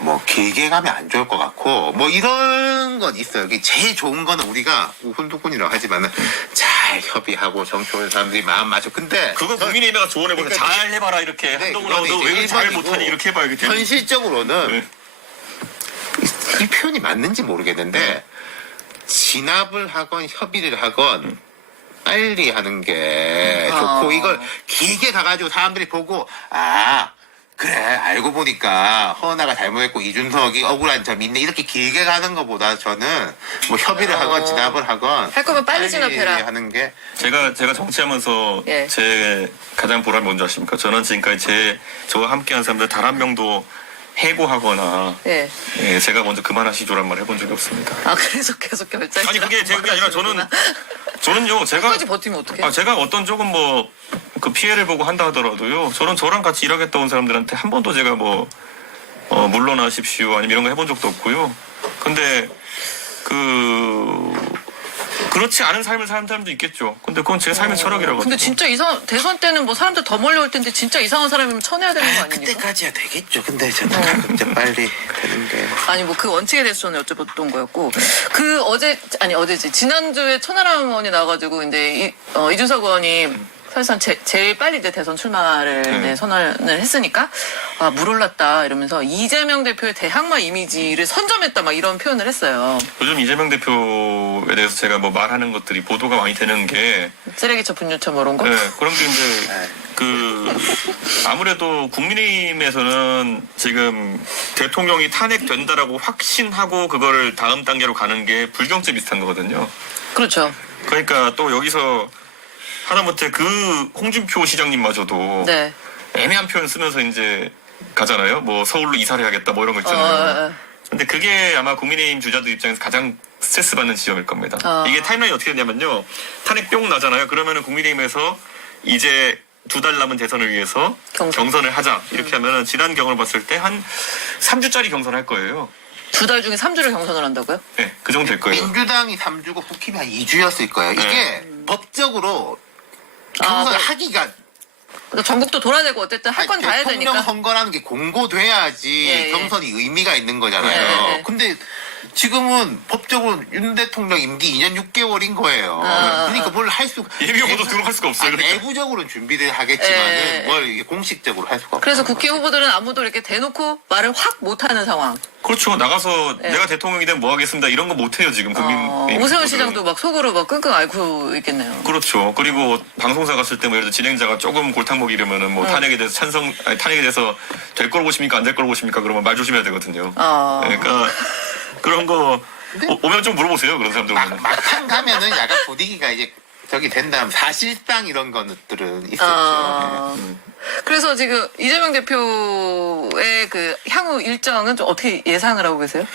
뭐 길게 가면 안 좋을 것 같고 뭐 이런 건 있어요. 이게 제일 좋은 거는 우리가 우훈두훈이라고 하지만은 잘 협의하고 정치하는 사람들이 마음 맞춰. 근데 그건 국민의힘에가 조언해보자. 그러니까 잘 해봐라 이렇게. 네, 한동훈하고 그거는 왜 이제 잘 일반이고 못하니 이렇게 해봐 이렇게. 되는 현실적으로는 네. 이 표현이 맞는지 모르겠는데 진압을 하건 협의를 하건 빨리 하는 게 좋고 이걸 길게 가가지고 사람들이 보고 그래 알고 보니까 허은하가 잘못했고 이준석이 억울한 점이 있네 이렇게 길게 가는 것보다 저는 뭐 협의를 하건 진압을 하건 할 거면 빨리 진압해라. 하는 게 제가 정치하면서 예. 제 가장 보람이 뭔지 아십니까? 저는 지금까지 저와 함께한 사람들 단 한 명도 해고하거나 예. 예, 제가 먼저 그만하시죠란 말 해본 적이 없습니다. 그래서 계속 결자. 아니 그게 제 그게 아니라 저는요 제가 끝까지 버티면 어떡해? 제가 어떤 조금 뭐 그 피해를 보고 한다 하더라도요 저는 저랑 같이 일하겠다 온 사람들한테 한 번도 제가 뭐 물러나십시오 아니면 이런 거 해본 적도 없고요. 근데 그렇지 않은 삶을 사는 사람도 있겠죠. 근데 그건 제 삶의 철학이라고. 근데 진짜 대선 때는 뭐 사람들 더 몰려올 텐데 진짜 이상한 사람이면 쳐내야 되는 거 아닙니까? 그때까지야 되겠죠. 근데 저는 가끔 이제 빨리 되는 게 아니 뭐 그 원칙에 대해서 저는 여쭤봤던 거였고 어제지 지난주에 천하람 의원이 나와가지고 이제 이준석 의원이 사실상 제일 빨리 이제 대선 출마를 이제 선언을 했으니까 물 올랐다 이러면서 이재명 대표의 대항마 이미지를 선점했다 막 이런 표현을 했어요. 요즘 이재명 대표에 대해서 제가 뭐 말하는 것들이 보도가 많이 되는 게 쓰레기차 분유차 뭐 이런 거. 네, 그런 게 이제 아무래도 국민의힘에서는 지금 대통령이 탄핵된다라고 확신하고 그거를 다음 단계로 가는 게 불경제 비슷한 거거든요. 그렇죠. 그러니까 또 여기서 하다못해 그 홍준표 시장님마저도 네. 애매한 표현 쓰면서 이제 가잖아요. 뭐 서울로 이사를 해야겠다 뭐 이런 거 있잖아요. 근데 그게 아마 국민의힘 주자들 입장에서 가장 스트레스 받는 지점일 겁니다. 이게 타임라인이 어떻게 되냐면요. 탄핵 뿅 나잖아요. 그러면은 국민의힘에서 이제 2달 남은 대선을 위해서 경선을 하자. 이렇게 하면은 지난 경험을 봤을 때 한 3주짜리 경선을 할 거예요. 2달 중에 3주를 경선을 한다고요? 네, 그 정도 될 거예요. 민주당이 3주고 국힘이 한 2주였을 거예요. 이게 법적으로 경선을 하기가 그러니까 전국도 돌아야 되고 어쨌든 할 건 다 해야 되니까. 대통령 선거라는 게 공고돼야지 예. 경선이 의미가 있는 거잖아요. 예. 근데 지금은 법적으로 윤 대통령 임기 2년 6개월인 거예요. 그러니까 뭘 할 수가 예비후보도 등록할 수가 없어요. 그러니까. 내부적으로는 준비를 하겠지만은 예. 뭘 이게 공식적으로 할 수가 없어요. 그래서 국회 후보들은 아무도 이렇게 대놓고 말을 확 못하는 상황. 그렇죠. 나가서 네. 내가 대통령이 되면 뭐 하겠습니다. 이런 거 못 해요, 지금 국민. 오세훈 시장도 막 속으로 막 끙끙 앓고 있겠네요. 그렇죠. 그리고 방송사 갔을 때 뭐 예를 들어 진행자가 조금 골탕 먹이 이러면은 뭐 탄핵에 대해서 탄핵에 대해서 될 거로 보십니까? 안 될 거로 보십니까? 그러면 말 조심해야 되거든요. 그러니까 그런 거 오면 좀 물어보세요. 그런 사람들 오면. 막상 가면은 약간 분위기가 이제 저기 된다면 사실상 이런 것들은 있었죠. 그래서 지금 이재명 대표의 그 향후 일정은 좀 어떻게 예상을 하고 계세요?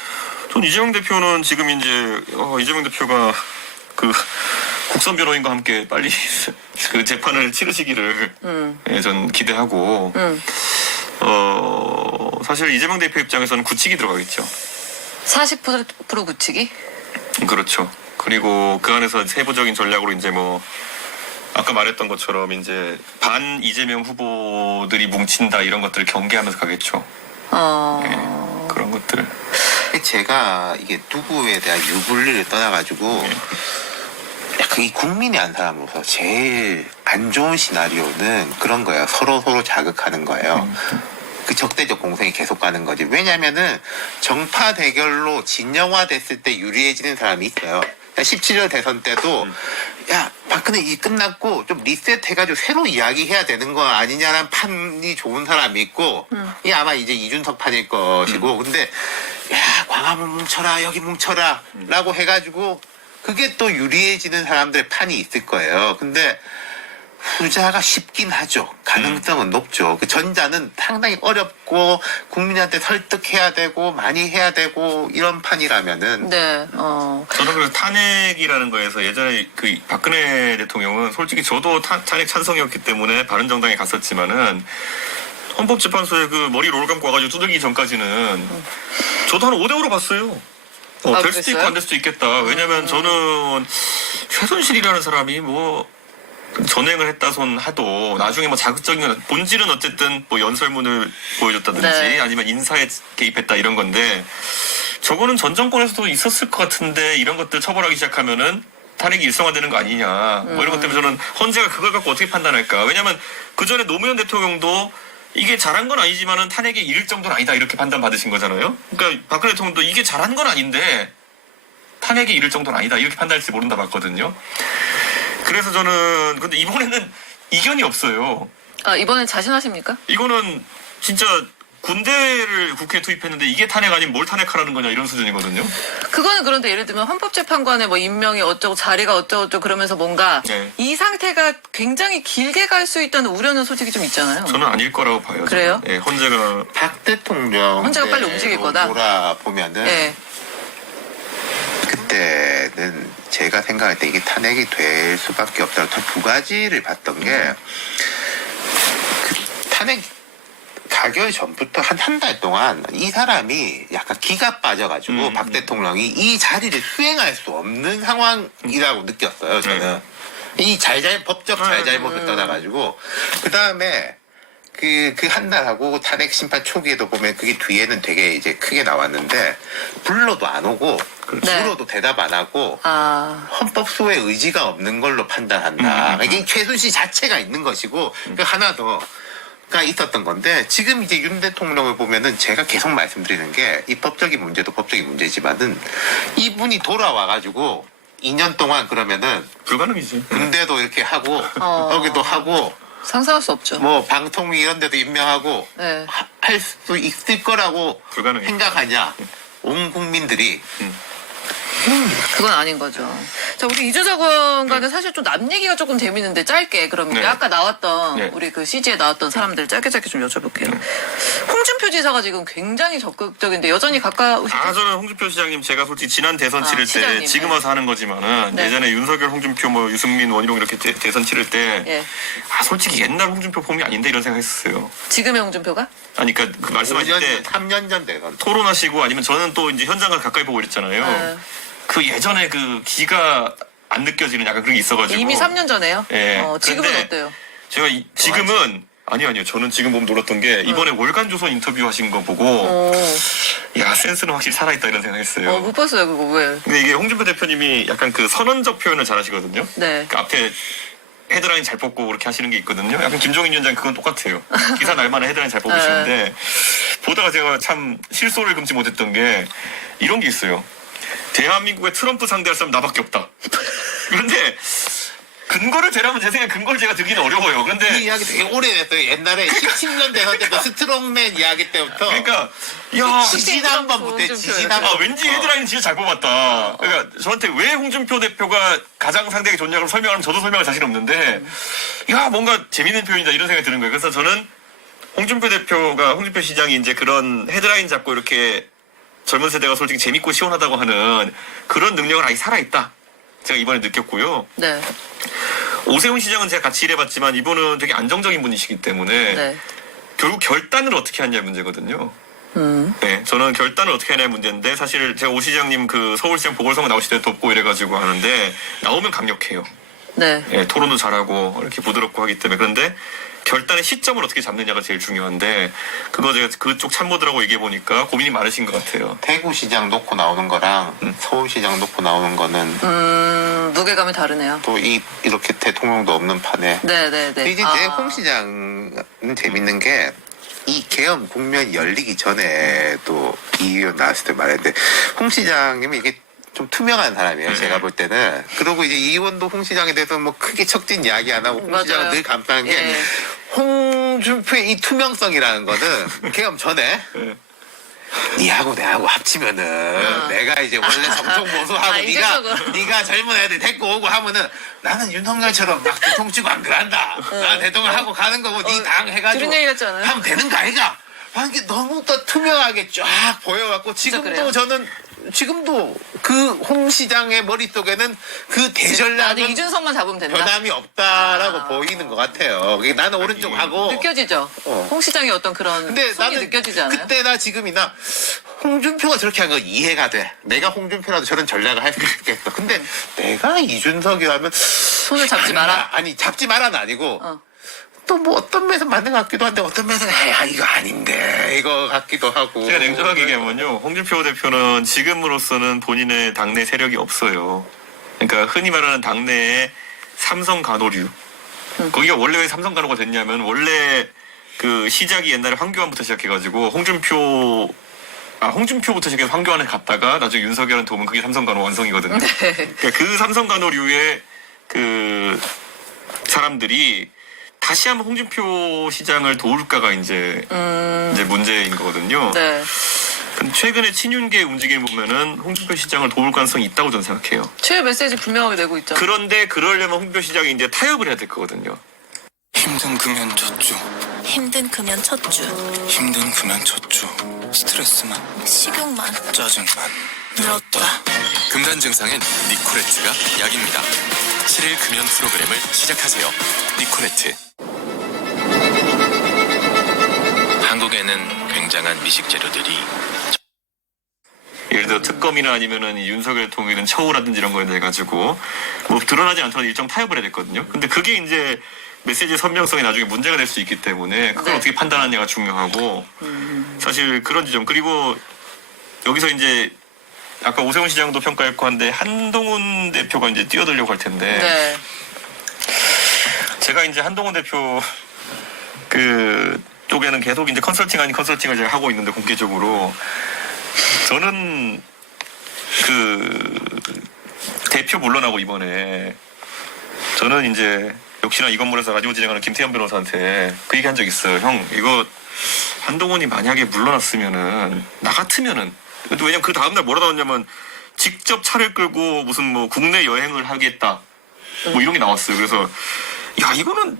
전 이재명 대표는 지금 이제 이재명 대표가 그 국선 변호인과 함께 빨리 그 재판을 치르시기를 예, 전 기대하고 사실 이재명 대표 입장에서는 굳히기 들어가겠죠. 40% 굳히기? 그렇죠. 그리고 그 안에서 세부적인 전략으로 이제 뭐 아까 말했던 것처럼 이제 반 이재명 후보들이 뭉친다 이런 것들을 경계하면서 가겠죠. 예, 그런 것들. 제가 이게 누구에 대한 유불리를 떠나가지고 약간 이 국민의 한 사람으로서 제일 안 좋은 시나리오는 그런 거예요. 서로 자극하는 거예요. 그 적대적 공생이 계속 가는 거지. 왜냐면은 정파 대결로 진영화됐을 때 유리해지는 사람이 있어요. 17년 대선 때도 야 박근혜 이 끝났고 좀 리셋해가지고 새로 이야기해야 되는 거 아니냐라는 판이 좋은 사람이 있고 이 아마 이제 이준석 판일 것이고 근데 야 광화문 뭉쳐라 여기 뭉쳐라 라고 해가지고 그게 또 유리해지는 사람들의 판이 있을 거예요. 근데 후자가 쉽긴 하죠. 가능성은 높죠. 그 전자는 상당히 어렵고 국민한테 설득해야 되고 많이 해야 되고 이런 판이라면은 네. 저는 그래서 탄핵이라는 거에서 예전에 그 박근혜 대통령은 솔직히 저도 탄핵 찬성이었기 때문에 바른정당에 갔었지만은 헌법재판소에 그 머리 롤 감고 와가지고 두들기 전까지는 저도 한 5대5로 봤어요. 될 수도 있고 그랬어요? 안 될 수도 있겠다. 왜냐면 저는 최순실이라는 사람이 뭐 전행을 했다 손 하도 나중에 뭐 자극적인 본질은 어쨌든 뭐 연설문을 보여줬다든지 네. 아니면 인사에 개입했다 이런 건데 저거는 전 정권에서도 있었을 것 같은데 이런 것들 처벌하기 시작하면은 탄핵이 일성화되는 거 아니냐 뭐 이런 것 때문에 저는 헌재가 그걸 갖고 어떻게 판단할까. 왜냐면 그 전에 노무현 대통령도 이게 잘한 건 아니지만은 탄핵에 이를 정도는 아니다 이렇게 판단 받으신 거잖아요. 그러니까 박근혜 대통령도 이게 잘한 건 아닌데 탄핵에 이를 정도는 아니다 이렇게 판단할지 모른다 봤거든요. 그래서 저는 근데 이번에는 이견이 없어요. 이번엔 자신하십니까? 이거는 진짜 군대를 국회에 투입했는데 이게 탄핵 아니면 뭘 탄핵하라는 거냐 이런 수준이거든요. 그거는 그런데 예를 들면 헌법재판관의 뭐 임명이 어쩌고 자리가 어쩌고 그러면서 뭔가 네. 이 상태가 굉장히 길게 갈 수 있다는 우려는 솔직히 좀 있잖아요. 저는 아닐 거라고 봐요. 저는. 그래요? 예, 헌재가 박 대통령 혼자가 빨리 움직일 거다? 돌아보면은 네. 그때는 제가 생각할 때 이게 탄핵이 될 수밖에 없다고 두 가지를 봤던 게 그 탄핵 가결 전부터 한 달 동안 이 사람이 약간 기가 빠져가지고 박 대통령이 이 자리를 수행할 수 없는 상황이라고 느꼈어요. 저는 이 법적 잘잘못을 떠나가지고 그 다음에 그 한 달하고 탄핵 심판 초기에도 보면 그게 뒤에는 되게 이제 크게 나왔는데 불러도 안 오고 네. 물어도 대답 안 하고 헌법소의 의지가 없는 걸로 판단한다. 이게 최순실 자체가 있는 것이고 그 하나 더가 있었던 건데 지금 이제 윤 대통령을 보면은 제가 계속 말씀드리는 게 이 법적인 문제도 법적인 문제지만은 이분이 돌아와가지고 2년 동안 그러면은 불가능이지. 군대도 이렇게 하고 여기도 하고 상상할 수 없죠. 뭐 방통위 이런 데도 임명하고 네. 할 수 있을 거라고 불가능해. 생각하냐 온 국민들이 그건 아닌 거죠. 자, 우리 이주석 의원과는 사실 좀 남 얘기가 조금 재밌는데 짧게 그럼 네. 아까 나왔던 네. 우리 그 CG에 나왔던 사람들 짧게 좀 여쭤볼게요. 홍준표 지사가 지금 굉장히 적극적인데 여전히 가까우시죠? 저는 홍준표 시장님 제가 솔직히 지난 대선 치를 때 시장님, 지금 네. 와서 하는 거지만은 네. 예전에 윤석열, 홍준표, 뭐 유승민, 원희룡 이렇게 대선 치를 때 예. 솔직히 옛날 홍준표 폼이 아닌데 이런 생각했었어요. 지금의 홍준표가? 아니 그러니까 그 말씀하실 때 3년 전 대선 토론하시고 아니면 저는 또 이제 현장을 가까이 보고 이랬잖아요. 네. 그 예전에 그 기가 안 느껴지는 약간 그런 게 있어가지고 이미 3년 전에요? 예. 지금은 근데 어때요? 제가 지금은 아니요 저는 지금 보면 놀랐던 게 이번에 월간조선 인터뷰 하신 거 보고 야 센스는 확실히 살아있다 이런 생각했어요. 못 봤어요, 그거 왜? 근데 이게 홍준표 대표님이 약간 그 선언적 표현을 잘하시거든요. 네. 그 앞에 헤드라인 잘 뽑고 그렇게 하시는 게 있거든요. 약간 김종인 위원장 그건 똑같아요. 기사 날만에 헤드라인 잘 뽑으시는데 보다가 제가 참 실소를 금치 못했던 게 이런 게 있어요. 대한민국의 트럼프 상대할 사람 나밖에 없다. 그런데 근거를 대라면 제 생각에 근거를 제가 듣기는 어려워요. 이 그런데 이야기 되게 오래됐어요. 옛날에 17년 대선 때도 스트롱맨 이야기 때부터 그러니까 야 지지난번부터 아, 지지난번 왠지 헤드라인 진짜 잘 뽑았다. 그러니까 저한테 왜 홍준표 대표가 가장 상대하기 좋냐고 설명하면 저도 설명할 자신 없는데, 야, 뭔가 재밌는 표현이다 이런 생각이 드는 거예요. 그래서 저는 홍준표 시장이 이제 그런 헤드라인 잡고 이렇게 젊은 세대가 솔직히 재밌고 시원하다고 하는 그런 능력은 아직 살아있다. 제가 이번에 느꼈고요. 네. 오세훈 시장은 제가 같이 일해봤지만 이분은 되게 안정적인 분이시기 때문에 네. 결국 결단을 어떻게 하냐의 문제거든요. 네, 저는 결단을 어떻게 하냐의 문제인데 사실 제가 오 시장님 그 서울시장 보궐선거 나오실 때 돕고 이래가지고 하는데 나오면 강력해요. 네. 예, 토론도 잘하고 이렇게 부드럽고 하기 때문에 그런데 결단의 시점을 어떻게 잡느냐가 제일 중요한데 그거 제가 그쪽 참모들하고 얘기해 보니까 고민이 많으신 것 같아요. 대구시장 놓고 나오는 거랑 서울시장 놓고 나오는 거는 무게감이 다르네요. 또 이렇게 대통령도 없는 판에 네네네. 이제 내 홍 시장은 재밌는 게 이 계엄 국면이 열리기 전에 또 이 의원 나왔을 때 말했는데 홍 시장님이 이게 좀 투명한 사람이에요. 제가 볼 때는. 그리고 이제 이 의원도 홍 시장에 대해서 뭐 크게 척진 이야기 안 하고 홍 맞아요. 시장은 늘 감싸는 게 예. 홍준표의 이 투명성이라는 거는 계엄 전에 니하고 내하고 합치면은 내가 이제 원래 정통보수하고 이제적으로. 네가 젊은 애들 데리고 오고 하면은 나는 윤석열처럼 막 대통령 안 그런다. 나 대통령 하고 가는 거고 네 당 해가지고 들은 얘기 같잖아요. 하면 되는 거 아이가? 하는 게 너무 또 투명하게 쫙 보여갖고 그래요? 지금도 그 홍 시장의 머릿속에는 그 나는 대전략은 이준석만 잡으면 된다. 변함이 없다라고 보이는 것 같아요. 그게 나는 오른쪽 하고 느껴지죠? 홍 시장의 어떤 그런 근데 속이 나는 느껴지지 않아요? 그때나 지금이나 홍준표가 저렇게 한 거 이해가 돼. 내가 홍준표라도 저런 전략을 할 수 있겠어. 근데 내가 이준석이라면 손을 잡지 마라. 아니 잡지 마라는 아니고 어. 또 뭐 어떤 면에서 맞는 것 같기도 한데 어떤 면에서는 야 이거 아닌데 이거 같기도 하고. 제가 냉정하게 얘기하면요. 홍준표 대표는 지금으로서는 본인의 당내 세력이 없어요. 그러니까 흔히 말하는 당내의 삼성 간호류. 거기가 원래 왜 삼성 간호가 됐냐면 원래 그 시작이 옛날에 황교안부터 시작해가지고 홍준표부터 시작해서 황교안을 갔다가 나중에 윤석열한테 오면 그게 삼성 간호 완성이거든요. 네. 그러니까 그 삼성 간호류의 그 사람들이 다시 한번 홍준표 시장을 도울까가 이제 문제인 거거든요. 네. 최근에 친윤계 움직임을 보면은 홍준표 시장을 도울 가능성이 있다고 저는 생각해요. 최애 메시지 분명하게 내고 있죠. 그런데 그러려면 홍준표 시장이 이제 타협을 해야 될 거거든요. 힘든 금연 첫 주, 힘든 금연 첫 주. 힘든 금연 첫 주. 스트레스만, 식욕만 짜증만 늘었다. 금단 증상엔 니코레트가 약입니다. 7일 금연 프로그램을 시작하세요. 니코레트. 한국에는 굉장한 미식 재료들이 예를 들어 특검이나 아니면은 이 윤석열 대통령은 처우라든지 이런 거에 대해 가지고 뭐 드러나지 않더라도 일정 타협을 해야 됐거든요. 근데 그게 이제 메시지 선명성이 나중에 문제가 될 수 있기 때문에 그걸 네. 어떻게 판단하느냐가 중요하고 사실 그런 지점 그리고 여기서 이제 아까 오세훈 시장도 평가했고 한데 한동훈 대표가 이제 뛰어들려고 할 텐데 네. 제가 이제 한동훈 대표 그 쪽에는 계속 이제 컨설팅 아닌 컨설팅을 제가 하고 있는데 공개적으로 저는 그 대표 물러나고 이번에 저는 이제 역시나 이 건물에서 라디오 진행하는 김태현 변호사한테 그 얘기 한 적 있어요. 형 이거 한동훈이 만약에 물러났으면은 나 같으면은 왜냐면 그 다음날 뭐라 나왔냐면 직접 차를 끌고 무슨 뭐 국내 여행을 하겠다 뭐 이런 게 나왔어요. 그래서 야 이거는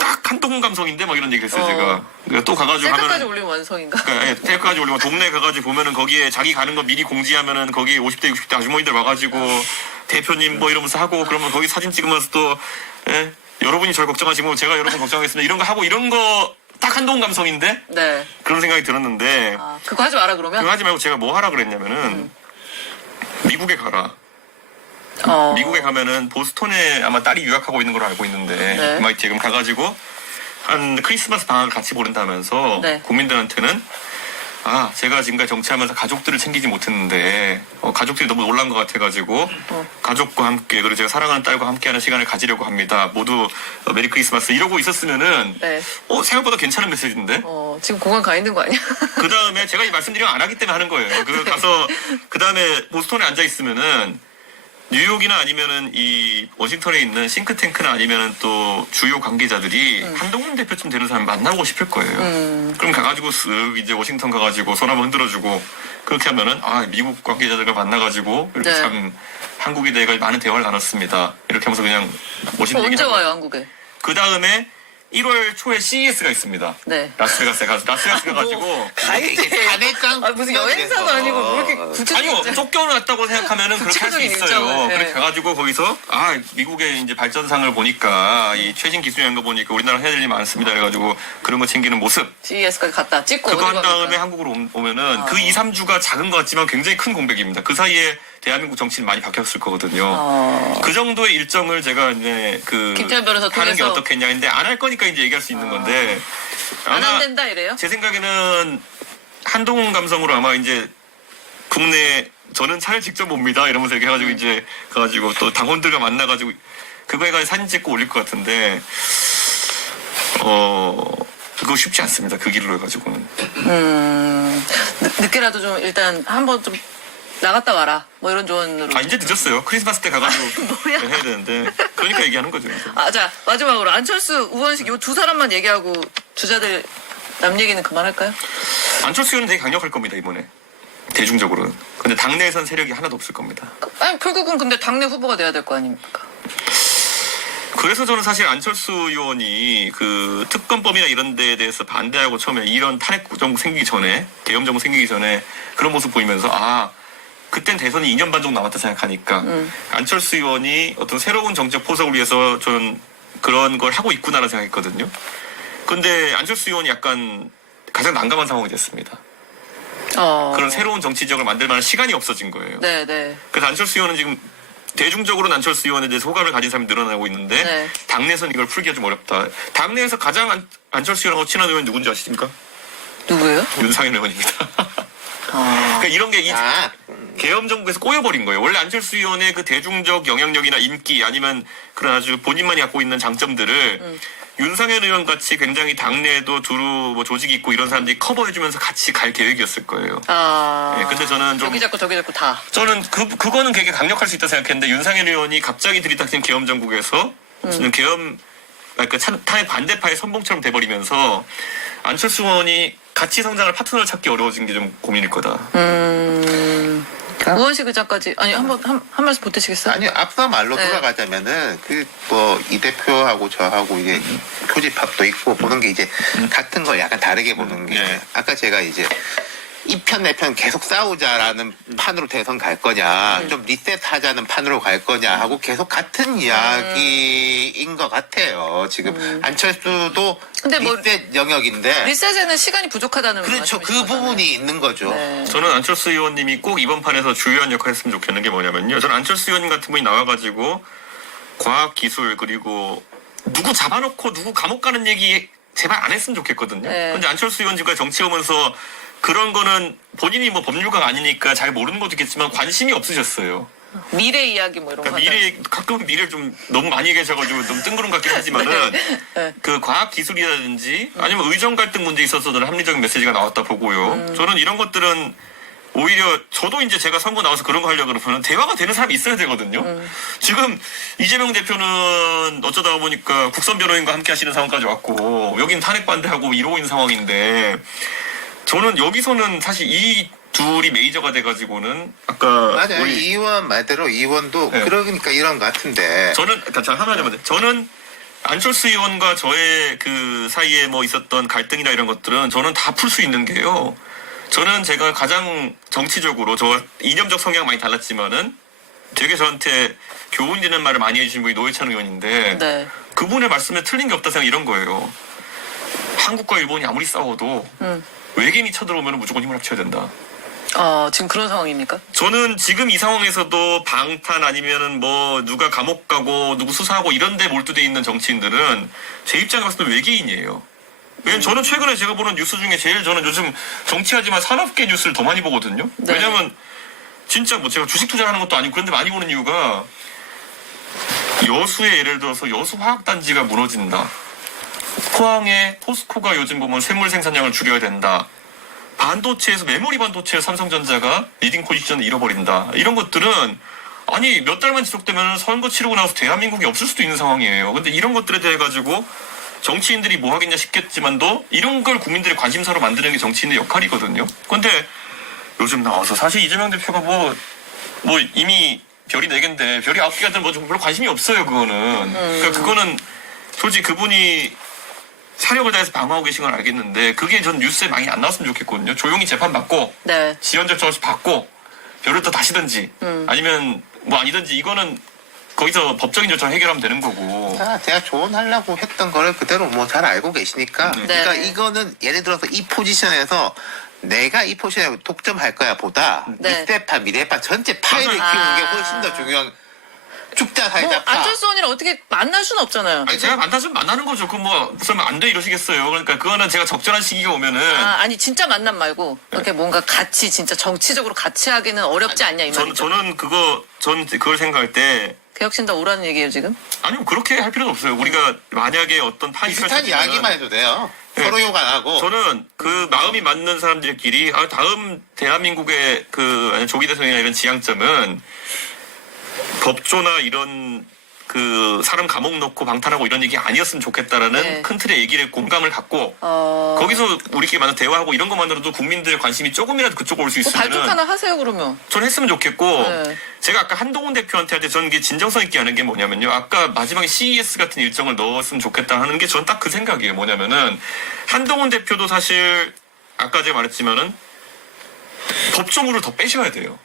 딱 한동훈 감성인데 막 이런 얘기 했어요. 제가 그러니까 또 가가지고 셀카까지 하면은 올리면 완성인가? 그러니까 셀카까지 올리면 동네 가가지고 보면은 거기에 자기 가는 거 미리 공지하면은 거기 50대 60대 아주머니들 와가지고 대표님 뭐 이러면서 하고 그러면 거기 사진 찍으면서 또 예? 여러분이 저를 걱정하시고 제가 여러분 걱정하겠습니다 이런 거 하고 이런 거 딱 한동훈 감성인데 네. 그런 생각이 들었는데 아, 그거 하지 마라 그러면? 그거 하지 말고 제가 뭐 하라 그랬냐면은 미국에 가라. 미국에 가면은 보스턴에 아마 딸이 유학하고 있는 걸로 알고 있는데 네. MIT에 그럼 가가지고 한 크리스마스 방학을 같이 보낸다면서 네. 국민들한테는 제가 지금까지 정치하면서 가족들을 챙기지 못했는데 가족들이 너무 놀란 것 같아가지고 가족과 함께 그리고 제가 사랑하는 딸과 함께하는 시간을 가지려고 합니다. 모두 메리 크리스마스 이러고 있었으면은 네. 생각보다 괜찮은 메시지인데. 지금 공항 가 있는 거 아니야? 그 다음에 제가 이 말씀드리면 안 하기 때문에 하는 거예요. 가서 그 다음에 보스턴에 앉아 있으면은 뉴욕이나 아니면은 이 워싱턴에 있는 싱크탱크나 아니면은 또 주요 관계자들이 한동훈 대표쯤 되는 사람 만나고 싶을 거예요. 그럼 가가지고 쓱 이제 워싱턴 가가지고 손 한번 흔들어주고 그렇게 하면은 미국 관계자들과 만나가지고 이렇게 네. 참 한국에 대해 많은 대화를 나눴습니다. 이렇게 하면서 그냥 멋있는 얘기 언제 하고. 와요, 한국에? 그 다음에 1월 초에 CES가 있습니다. 네. 라스베가스에 가가지고 갈 때. 단핵강 무슨 여행사도 아니고 뭐 이렇게 구체적인. 아니요, 쫓겨났다고 생각하면은 그렇게 할 수 구체적인 있어요. 일정을, 네. 그렇게 가가지고 거기서 미국의 이제 발전상을 보니까 이 최신 기술이라는 거 보니까 우리나라 해야 될 일이 많습니다. 그래가지고 그런 거 챙기는 모습. CES까지 갔다 찍고. 그거 어디 한 다음에 갑니까? 한국으로 오면은 그 2, 3주가 작은 것 같지만 굉장히 큰 공백입니다. 그 사이에 대한민국 정치는 많이 바뀌었을 거거든요. 그 정도의 일정을 제가 이제 김태현 변호사 하는 게 통해서. 어떻겠냐 했는데 안 할 거니까 이제 얘기할 수 있는 건데 안 된다 이래요? 제 생각에는 한동훈 감성으로 아마 이제 국내 저는 차를 직접 봅니다 이러면서 이렇게 해가지고 이제 가가지고 또 당원들과 만나가지고 그거에 가서 사진 찍고 올릴 것 같은데 그거 쉽지 않습니다. 그 길로 해가지고는. 늦게라도 좀 일단 한번 좀 나갔다 와라. 뭐 이런 조언으로. 이제 늦었어요. 크리스마스 때 가가지고 뭐야? 해야 되는데 그러니까 얘기하는 거죠. 자, 마지막으로 안철수, 우원식 요 두 사람만 얘기하고 주자들 남 얘기는 그만할까요? 안철수 의원은 되게 강력할 겁니다 이번에 대중적으로는. 근데 당내에선 세력이 하나도 없을 겁니다. 아니, 결국은 근데 당내 후보가 돼야 될 거 아닙니까? 그래서 저는 사실 안철수 의원이 그 특검법이나 이런 데에 대해서 반대하고 처음에 이런 탄핵 정부 생기기 전에 계엄 정부 생기기 전에 그런 모습 보이면서 그땐 대선이 2년 반 정도 남았다 생각하니까 안철수 의원이 어떤 새로운 정책 포석을 위해서 저는 그런 걸 하고 있구나라는 생각했거든요. 근데 안철수 의원이 약간 가장 난감한 상황이 됐습니다. 그런 새로운 정치 지역을 만들 만한 시간이 없어진 거예요. 네. 그래서 안철수 의원은 지금 대중적으로는 안철수 의원에 대해서 호감을 가진 사람이 늘어나고 있는데 네. 당내에서는 이걸 풀기가 좀 어렵다. 당내에서 가장 안철수 의원하고 친한 의원이 누군지 아십니까? 누구예요? 윤상현 의원입니다. 그러니까 이런 게 이 계엄 정부에서 꼬여버린 거예요. 원래 안철수 의원의 그 대중적 영향력이나 인기 아니면 그런 아주 본인만이 갖고 있는 장점들을 윤상현 의원 같이 굉장히 당내에도 두루 뭐 조직이 있고 이런 사람들이 커버해주면서 같이 갈 계획이었을 거예요. 네, 근데 저는 좀 여기 잡고 저기 잡고 다. 저는 그거는 되게 강력할 수 있다 생각했는데 윤상현 의원이 갑자기 들이닥친 계엄 정국에서 계엄 탄핵 반대파의 선봉처럼 돼버리면서 안철수 의원이 같이 성장할 파트너를 찾기 어려워진 게 좀 고민일 거다. 우원식 의장까지 한 말씀 보태시겠어요? 아니요, 앞서 말로 네. 돌아가자면은, 이 대표하고 저하고 이제 표집합도 있고 보는 게 이제 같은 걸 약간 다르게 보는 게, 네. 아까 제가 이제 이 편 내 편 계속 싸우자라는 판으로 대선 갈 거냐, 좀 리셋하자는 판으로 갈 거냐 하고 계속 같은 이야기인 것 같아요. 지금 안철수도 근데 뭐 리셋 영역인데, 리셋에는 시간이 부족하다는 그렇죠. 그 말씀이신 거잖아요. 부분이 있는 거죠. 네. 저는 안철수 의원님이 꼭 이번 판에서 주요한 역할을 했으면 좋겠는 게 뭐냐면요. 저는 안철수 의원님 같은 분이 나와가지고 과학 기술 그리고 누구 잡아놓고 누구 감옥 가는 얘기 제발 안 했으면 좋겠거든요. 네. 근데 안철수 의원 지금까지 정치하면서 그런 거는 본인이 뭐 법률가가 아니니까 잘 모르는 것도 있겠지만 관심이 없으셨어요. 미래 이야기 뭐 이런 거. 그러니까 가끔 미래를 좀 너무 많이 계셔가지고 너무 뜬구름 같긴 하지만은 네. 그 과학 기술이라든지 아니면 의정 갈등 문제에 있어서는 합리적인 메시지가 나왔다 보고요. 저는 이런 것들은 오히려 저도 이제 제가 선거 나와서 그런 거 하려고 그러면 대화가 되는 사람이 있어야 되거든요. 지금 이재명 대표는 어쩌다 보니까 국선 변호인과 함께 하시는 상황까지 왔고 여긴 탄핵 반대하고 이러고 있는 상황인데 저는 여기서는 사실 이 둘이 메이저가 돼가지고는 아까 맞아요. 우리 이 의원 말대로 이 의원도 네. 그러니까 이런 것 같은데. 저는 하나만 저는 안철수 의원과 저의 그 사이에 뭐 있었던 갈등이나 이런 것들은 저는 다 풀 수 있는 게요. 저는 제가 가장 정치적으로 저 이념적 성향 많이 달랐지만은 되게 저한테 교훈 되는 말을 많이 해주신 분이 노회찬 의원인데 네. 그분의 말씀에 틀린 게 없다 생각 이런 거예요. 한국과 일본이 아무리 싸워도 외계인이 쳐들어오면 무조건 힘을 합쳐야 된다. 지금 그런 상황입니까? 저는 지금 이 상황에서도 방탄 아니면은 뭐 누가 감옥 가고 누구 수사하고 이런 데 몰두돼 있는 정치인들은 제 입장에 봤을 때 외계인이에요. 왜냐면 저는 최근에 제가 보는 뉴스 중에 제일 저는 요즘 정치하지만 산업계 뉴스를 더 많이 보거든요. 네. 왜냐면 진짜 뭐 제가 주식 투자하는 것도 아니고 그런데 많이 보는 이유가 여수에 예를 들어서 여수 화학단지가 무너진다. 포항에 포스코가 요즘 보면 쇠물 생산량을 줄여야 된다. 반도체에서 메모리 반도체에 삼성전자가 리딩 포지션을 잃어버린다. 이런 것들은 아니 몇 달만 지속되면 선거 치르고 나서 대한민국이 없을 수도 있는 상황이에요. 근데 이런 것들에 대해 가지고 정치인들이 뭐 하겠냐 싶겠지만도 이런 걸 국민들의 관심사로 만드는 게 정치인의 역할이거든요. 근데 요즘 나와서 사실 이재명 대표가 뭐 이미 별이 4개인데 별이 9개가 되면 뭐 좀 별로 관심이 없어요. 그거는. 그러니까 그거는 솔직히 그분이 사력을 다해서 방어하고 계신 건 알겠는데 그게 전 뉴스에 많이 안 나왔으면 좋겠거든요. 조용히 재판받고 네. 지연 절차 없이 받고 별을 또 다시든지 아니면 뭐 아니든지 이거는 거기서 법적인 절차로 해결하면 되는 거고. 제가 조언하려고 했던 거를 그대로 뭐 잘 알고 계시니까. 그러니까 네. 이거는 예를 들어서 이 포지션에서 내가 이 포지션에 독점할 거야 보다 네. 미래파 미래파 전체 파일을 맞아요. 키우는 게 아. 훨씬 더 중요한 죽자 뭐 살자 파. 안철수 의원이랑 어떻게 만날 수는 없잖아요. 아니 제가 만나면 만나는 거죠. 그 뭐 무슨 안 돼 이러시겠어요. 그러니까 그거는 제가 적절한 시기가 오면은 아니 진짜 만남 말고 이렇게 뭔가 같이 진짜 정치적으로 같이 하기는 어렵지 않냐 이 말이죠. 저는 그걸 생각할 때 개혁신당 오라는 얘기예요 지금? 아니요 그렇게 할 필요는 없어요. 우리가 만약에 어떤 판이 비슷한 펼쳐지면은 이야기만 해도 돼요. 네. 서로 욕 안 하고. 저는 그 마음이 맞는 사람들끼리 다음 대한민국의 그 조기 대선이나 이런 지향점은 법조나 이런 그 사람 감옥 넣고 방탄하고 이런 얘기 아니었으면 좋겠다라는 네. 큰 틀의 얘기를 공감을 갖고 거기서 우리끼리 만나 대화하고 이런 것만으로도 국민들 관심이 조금이라도 그쪽으로 올 수 뭐 발족 있으면 하나 하세요 그러면. 전 했으면 좋겠고 네. 제가 아까 한동훈 대표한테 할 때 저는 이게 진정성 있게 하는 게 뭐냐면요. 아까 마지막에 CES 같은 일정을 넣었으면 좋겠다 하는 게 전 딱 그 생각이에요. 뭐냐면은 한동훈 대표도 사실 아까 제가 말했지만은 법조물을 더 빼셔야 돼요.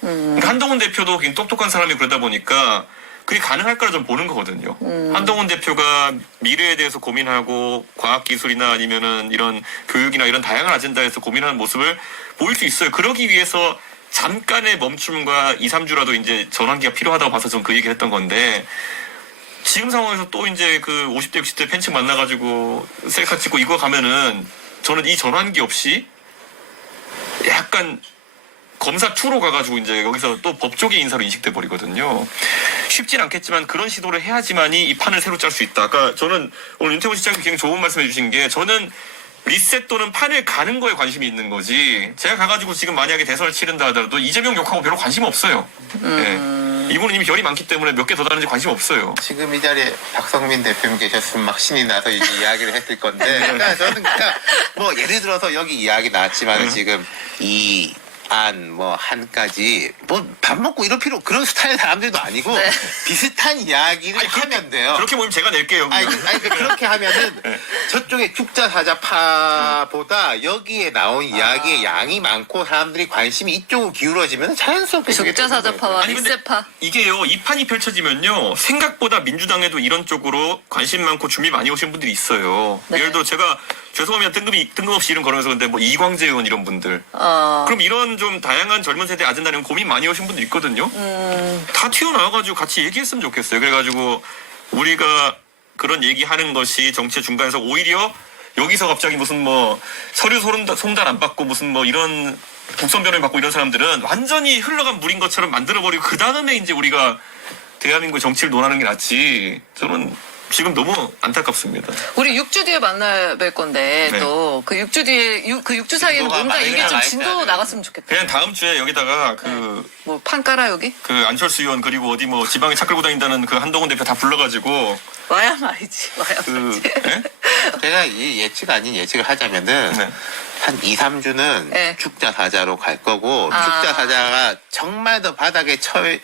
그러니까 한동훈 대표도 굉장히 똑똑한 사람이 그러다 보니까 그게 가능할 거라 좀 보는 거거든요. 한동훈 대표가 미래에 대해서 고민하고 과학기술이나 아니면은 이런 교육이나 이런 다양한 아젠다에서 고민하는 모습을 보일 수 있어요. 그러기 위해서 잠깐의 멈춤과 2, 3주라도 이제 전환기가 필요하다고 봐서 전 그 얘기를 했던 건데 지금 상황에서 또 이제 그 50대, 60대 팬층 만나가지고 셀카 찍고 이거 가면은 저는 이 전환기 없이 약간 검사 2로 가가지고 이제 여기서 또 법조계 인사로 인식돼 버리거든요. 쉽진 않겠지만 그런 시도를 해야지만이 이 판을 새로 짤 수 있다. 아까 저는 오늘 윤태곤 시장님 굉장히 좋은 말씀해 주신 게 저는 리셋 또는 판을 가는 거에 관심이 있는 거지. 제가 가가지고 지금 만약에 대선을 치른다 하더라도 이재명 욕하고 별로 관심 없어요. 네. 이분은 이미 별이 많기 때문에 몇 개 더 다른지 관심 없어요. 지금 이 자리에 박성민 대표님 계셨으면 막 신이 나서 이제 이야기를 했을 건데 그러니까 저는 그냥 뭐 예를 들어서 여기 이야기 나왔지만 지금 이 안, 뭐, 한까지, 뭐, 밥 먹고 이럴 필요, 그런 스타일 사람들도 아니고, 네. 비슷한 이야기를 하면 돼요. 그렇게 보면 제가 낼게요. 그렇게 하면은, 저쪽에 죽자 사자 파보다 여기에 나온 이야기의 양이 많고, 사람들이 관심이 이쪽으로 기울어지면 자연스럽게. 그게 되는 적자사자파와 거예요. 아니, 근데 리셋파. 이게요, 이 판이 펼쳐지면요, 생각보다 민주당에도 이런 쪽으로 관심 많고 준비 많이 오신 분들이 있어요. 네. 예를 들어 제가 죄송하면 뜬금없이 이름 걸으면서 근데 뭐 이광재 의원 이런 분들. 그럼 이런 좀 다양한 젊은 세대 아젠다는 고민 많이 오신 분들 있거든요. 다 튀어나와가지고 같이 얘기했으면 좋겠어요. 그래가지고 우리가 그런 얘기하는 것이 정치의 중간에서 오히려 여기서 갑자기 무슨 뭐 서류 송달 안 받고 무슨 뭐 이런 국선 변호인 받고 이런 사람들은 완전히 흘러간 물인 것처럼 만들어버리고 그 다음에 이제 우리가 대한민국 정치를 논하는 게 낫지. 저는 지금 너무 안타깝습니다. 우리 6주 뒤에 만나 뵐 건데 네. 또 그 6주 뒤에 그 6주 사이에는 진도가 뭔가 많이 이게 좀 나가 진도 있어야 나갔으면 좋겠다. 그냥 다음 주에 여기다가 뭐 판 깔아 여기? 그 안철수 의원 그리고 어디 뭐 지방에 차 끌고 다닌다는 그 한동훈 대표 다 불러가지고 와야 말이지. 와야 그 말이지. 예? 제가 이 예측 아닌 예측을 하자면은, 네. 한 2, 3주는 네. 죽자 사자로 갈 거고, 아. 죽자 사자가 정말 더 바닥에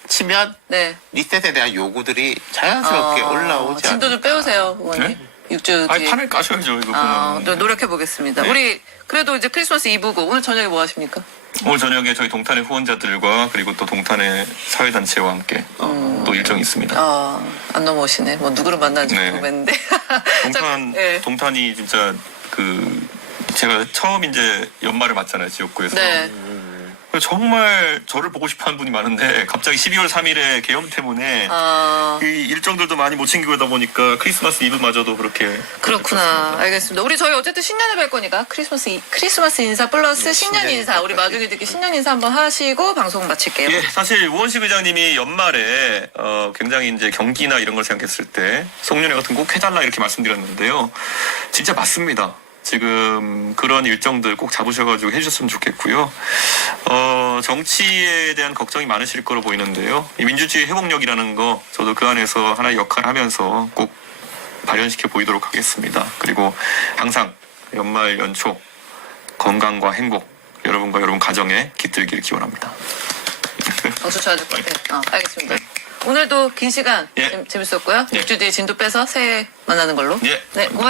치면, 네. 리셋에 대한 요구들이 자연스럽게 올라오지 진도 좀 않을까. 빼오세요, 의원님. 네? 6주 아니 뒤에. 판을 까셔야죠 이거 보면. 노력해 보겠습니다. 네. 우리 그래도 이제 크리스마스 이브고 오늘 저녁에 뭐 하십니까? 오늘 저녁에 저희 동탄의 후원자들과 그리고 또 동탄의 사회단체와 함께 또 일정이 있습니다. 안 넘어오시네. 뭐 누구를 만나는지 네. 궁금했는데. 동탄 네. 동탄이 진짜 그 제가 처음 이제 연말을 맞잖아요 지역구에서. 네. 정말 저를 보고 싶어하는 분이 많은데 갑자기 12월 3일에 계엄 때문에 이 일정들도 많이 못 챙기다 보니까 크리스마스 이브마저도 그렇게 그렇구나. 알겠습니다. 저희 어쨌든 신년에 뵐 거니까 크리스마스 인사 플러스 신년 인사. 우리 마중이 듣기 신년 인사 한번 하시고 방송 마칠게요. 예, 사실 우원식 의장님이 연말에 굉장히 이제 경기나 이런 걸 생각했을 때 송년회 같은 거 꼭 해달라 이렇게 말씀드렸는데요. 진짜 맞습니다. 지금 그런 일정들 꼭 잡으셔가지고 해주셨으면 좋겠고요. 정치에 대한 걱정이 많으실 거로 보이는데요. 이 민주주의 회복력이라는 거 저도 그 안에서 하나의 역할을 하면서 꼭 발현시켜 보이도록 하겠습니다. 그리고 항상 연말 연초 건강과 행복 여러분과 여러분 가정에 깃들기를 기원합니다. 박수 쳐야될 것 같아요. 알겠습니다. 오늘도 긴 시간 예. 재밌었고요. 예. 6주 뒤에 진도 빼서 새해 만나는 걸로. 예. 네, 고맙습니다.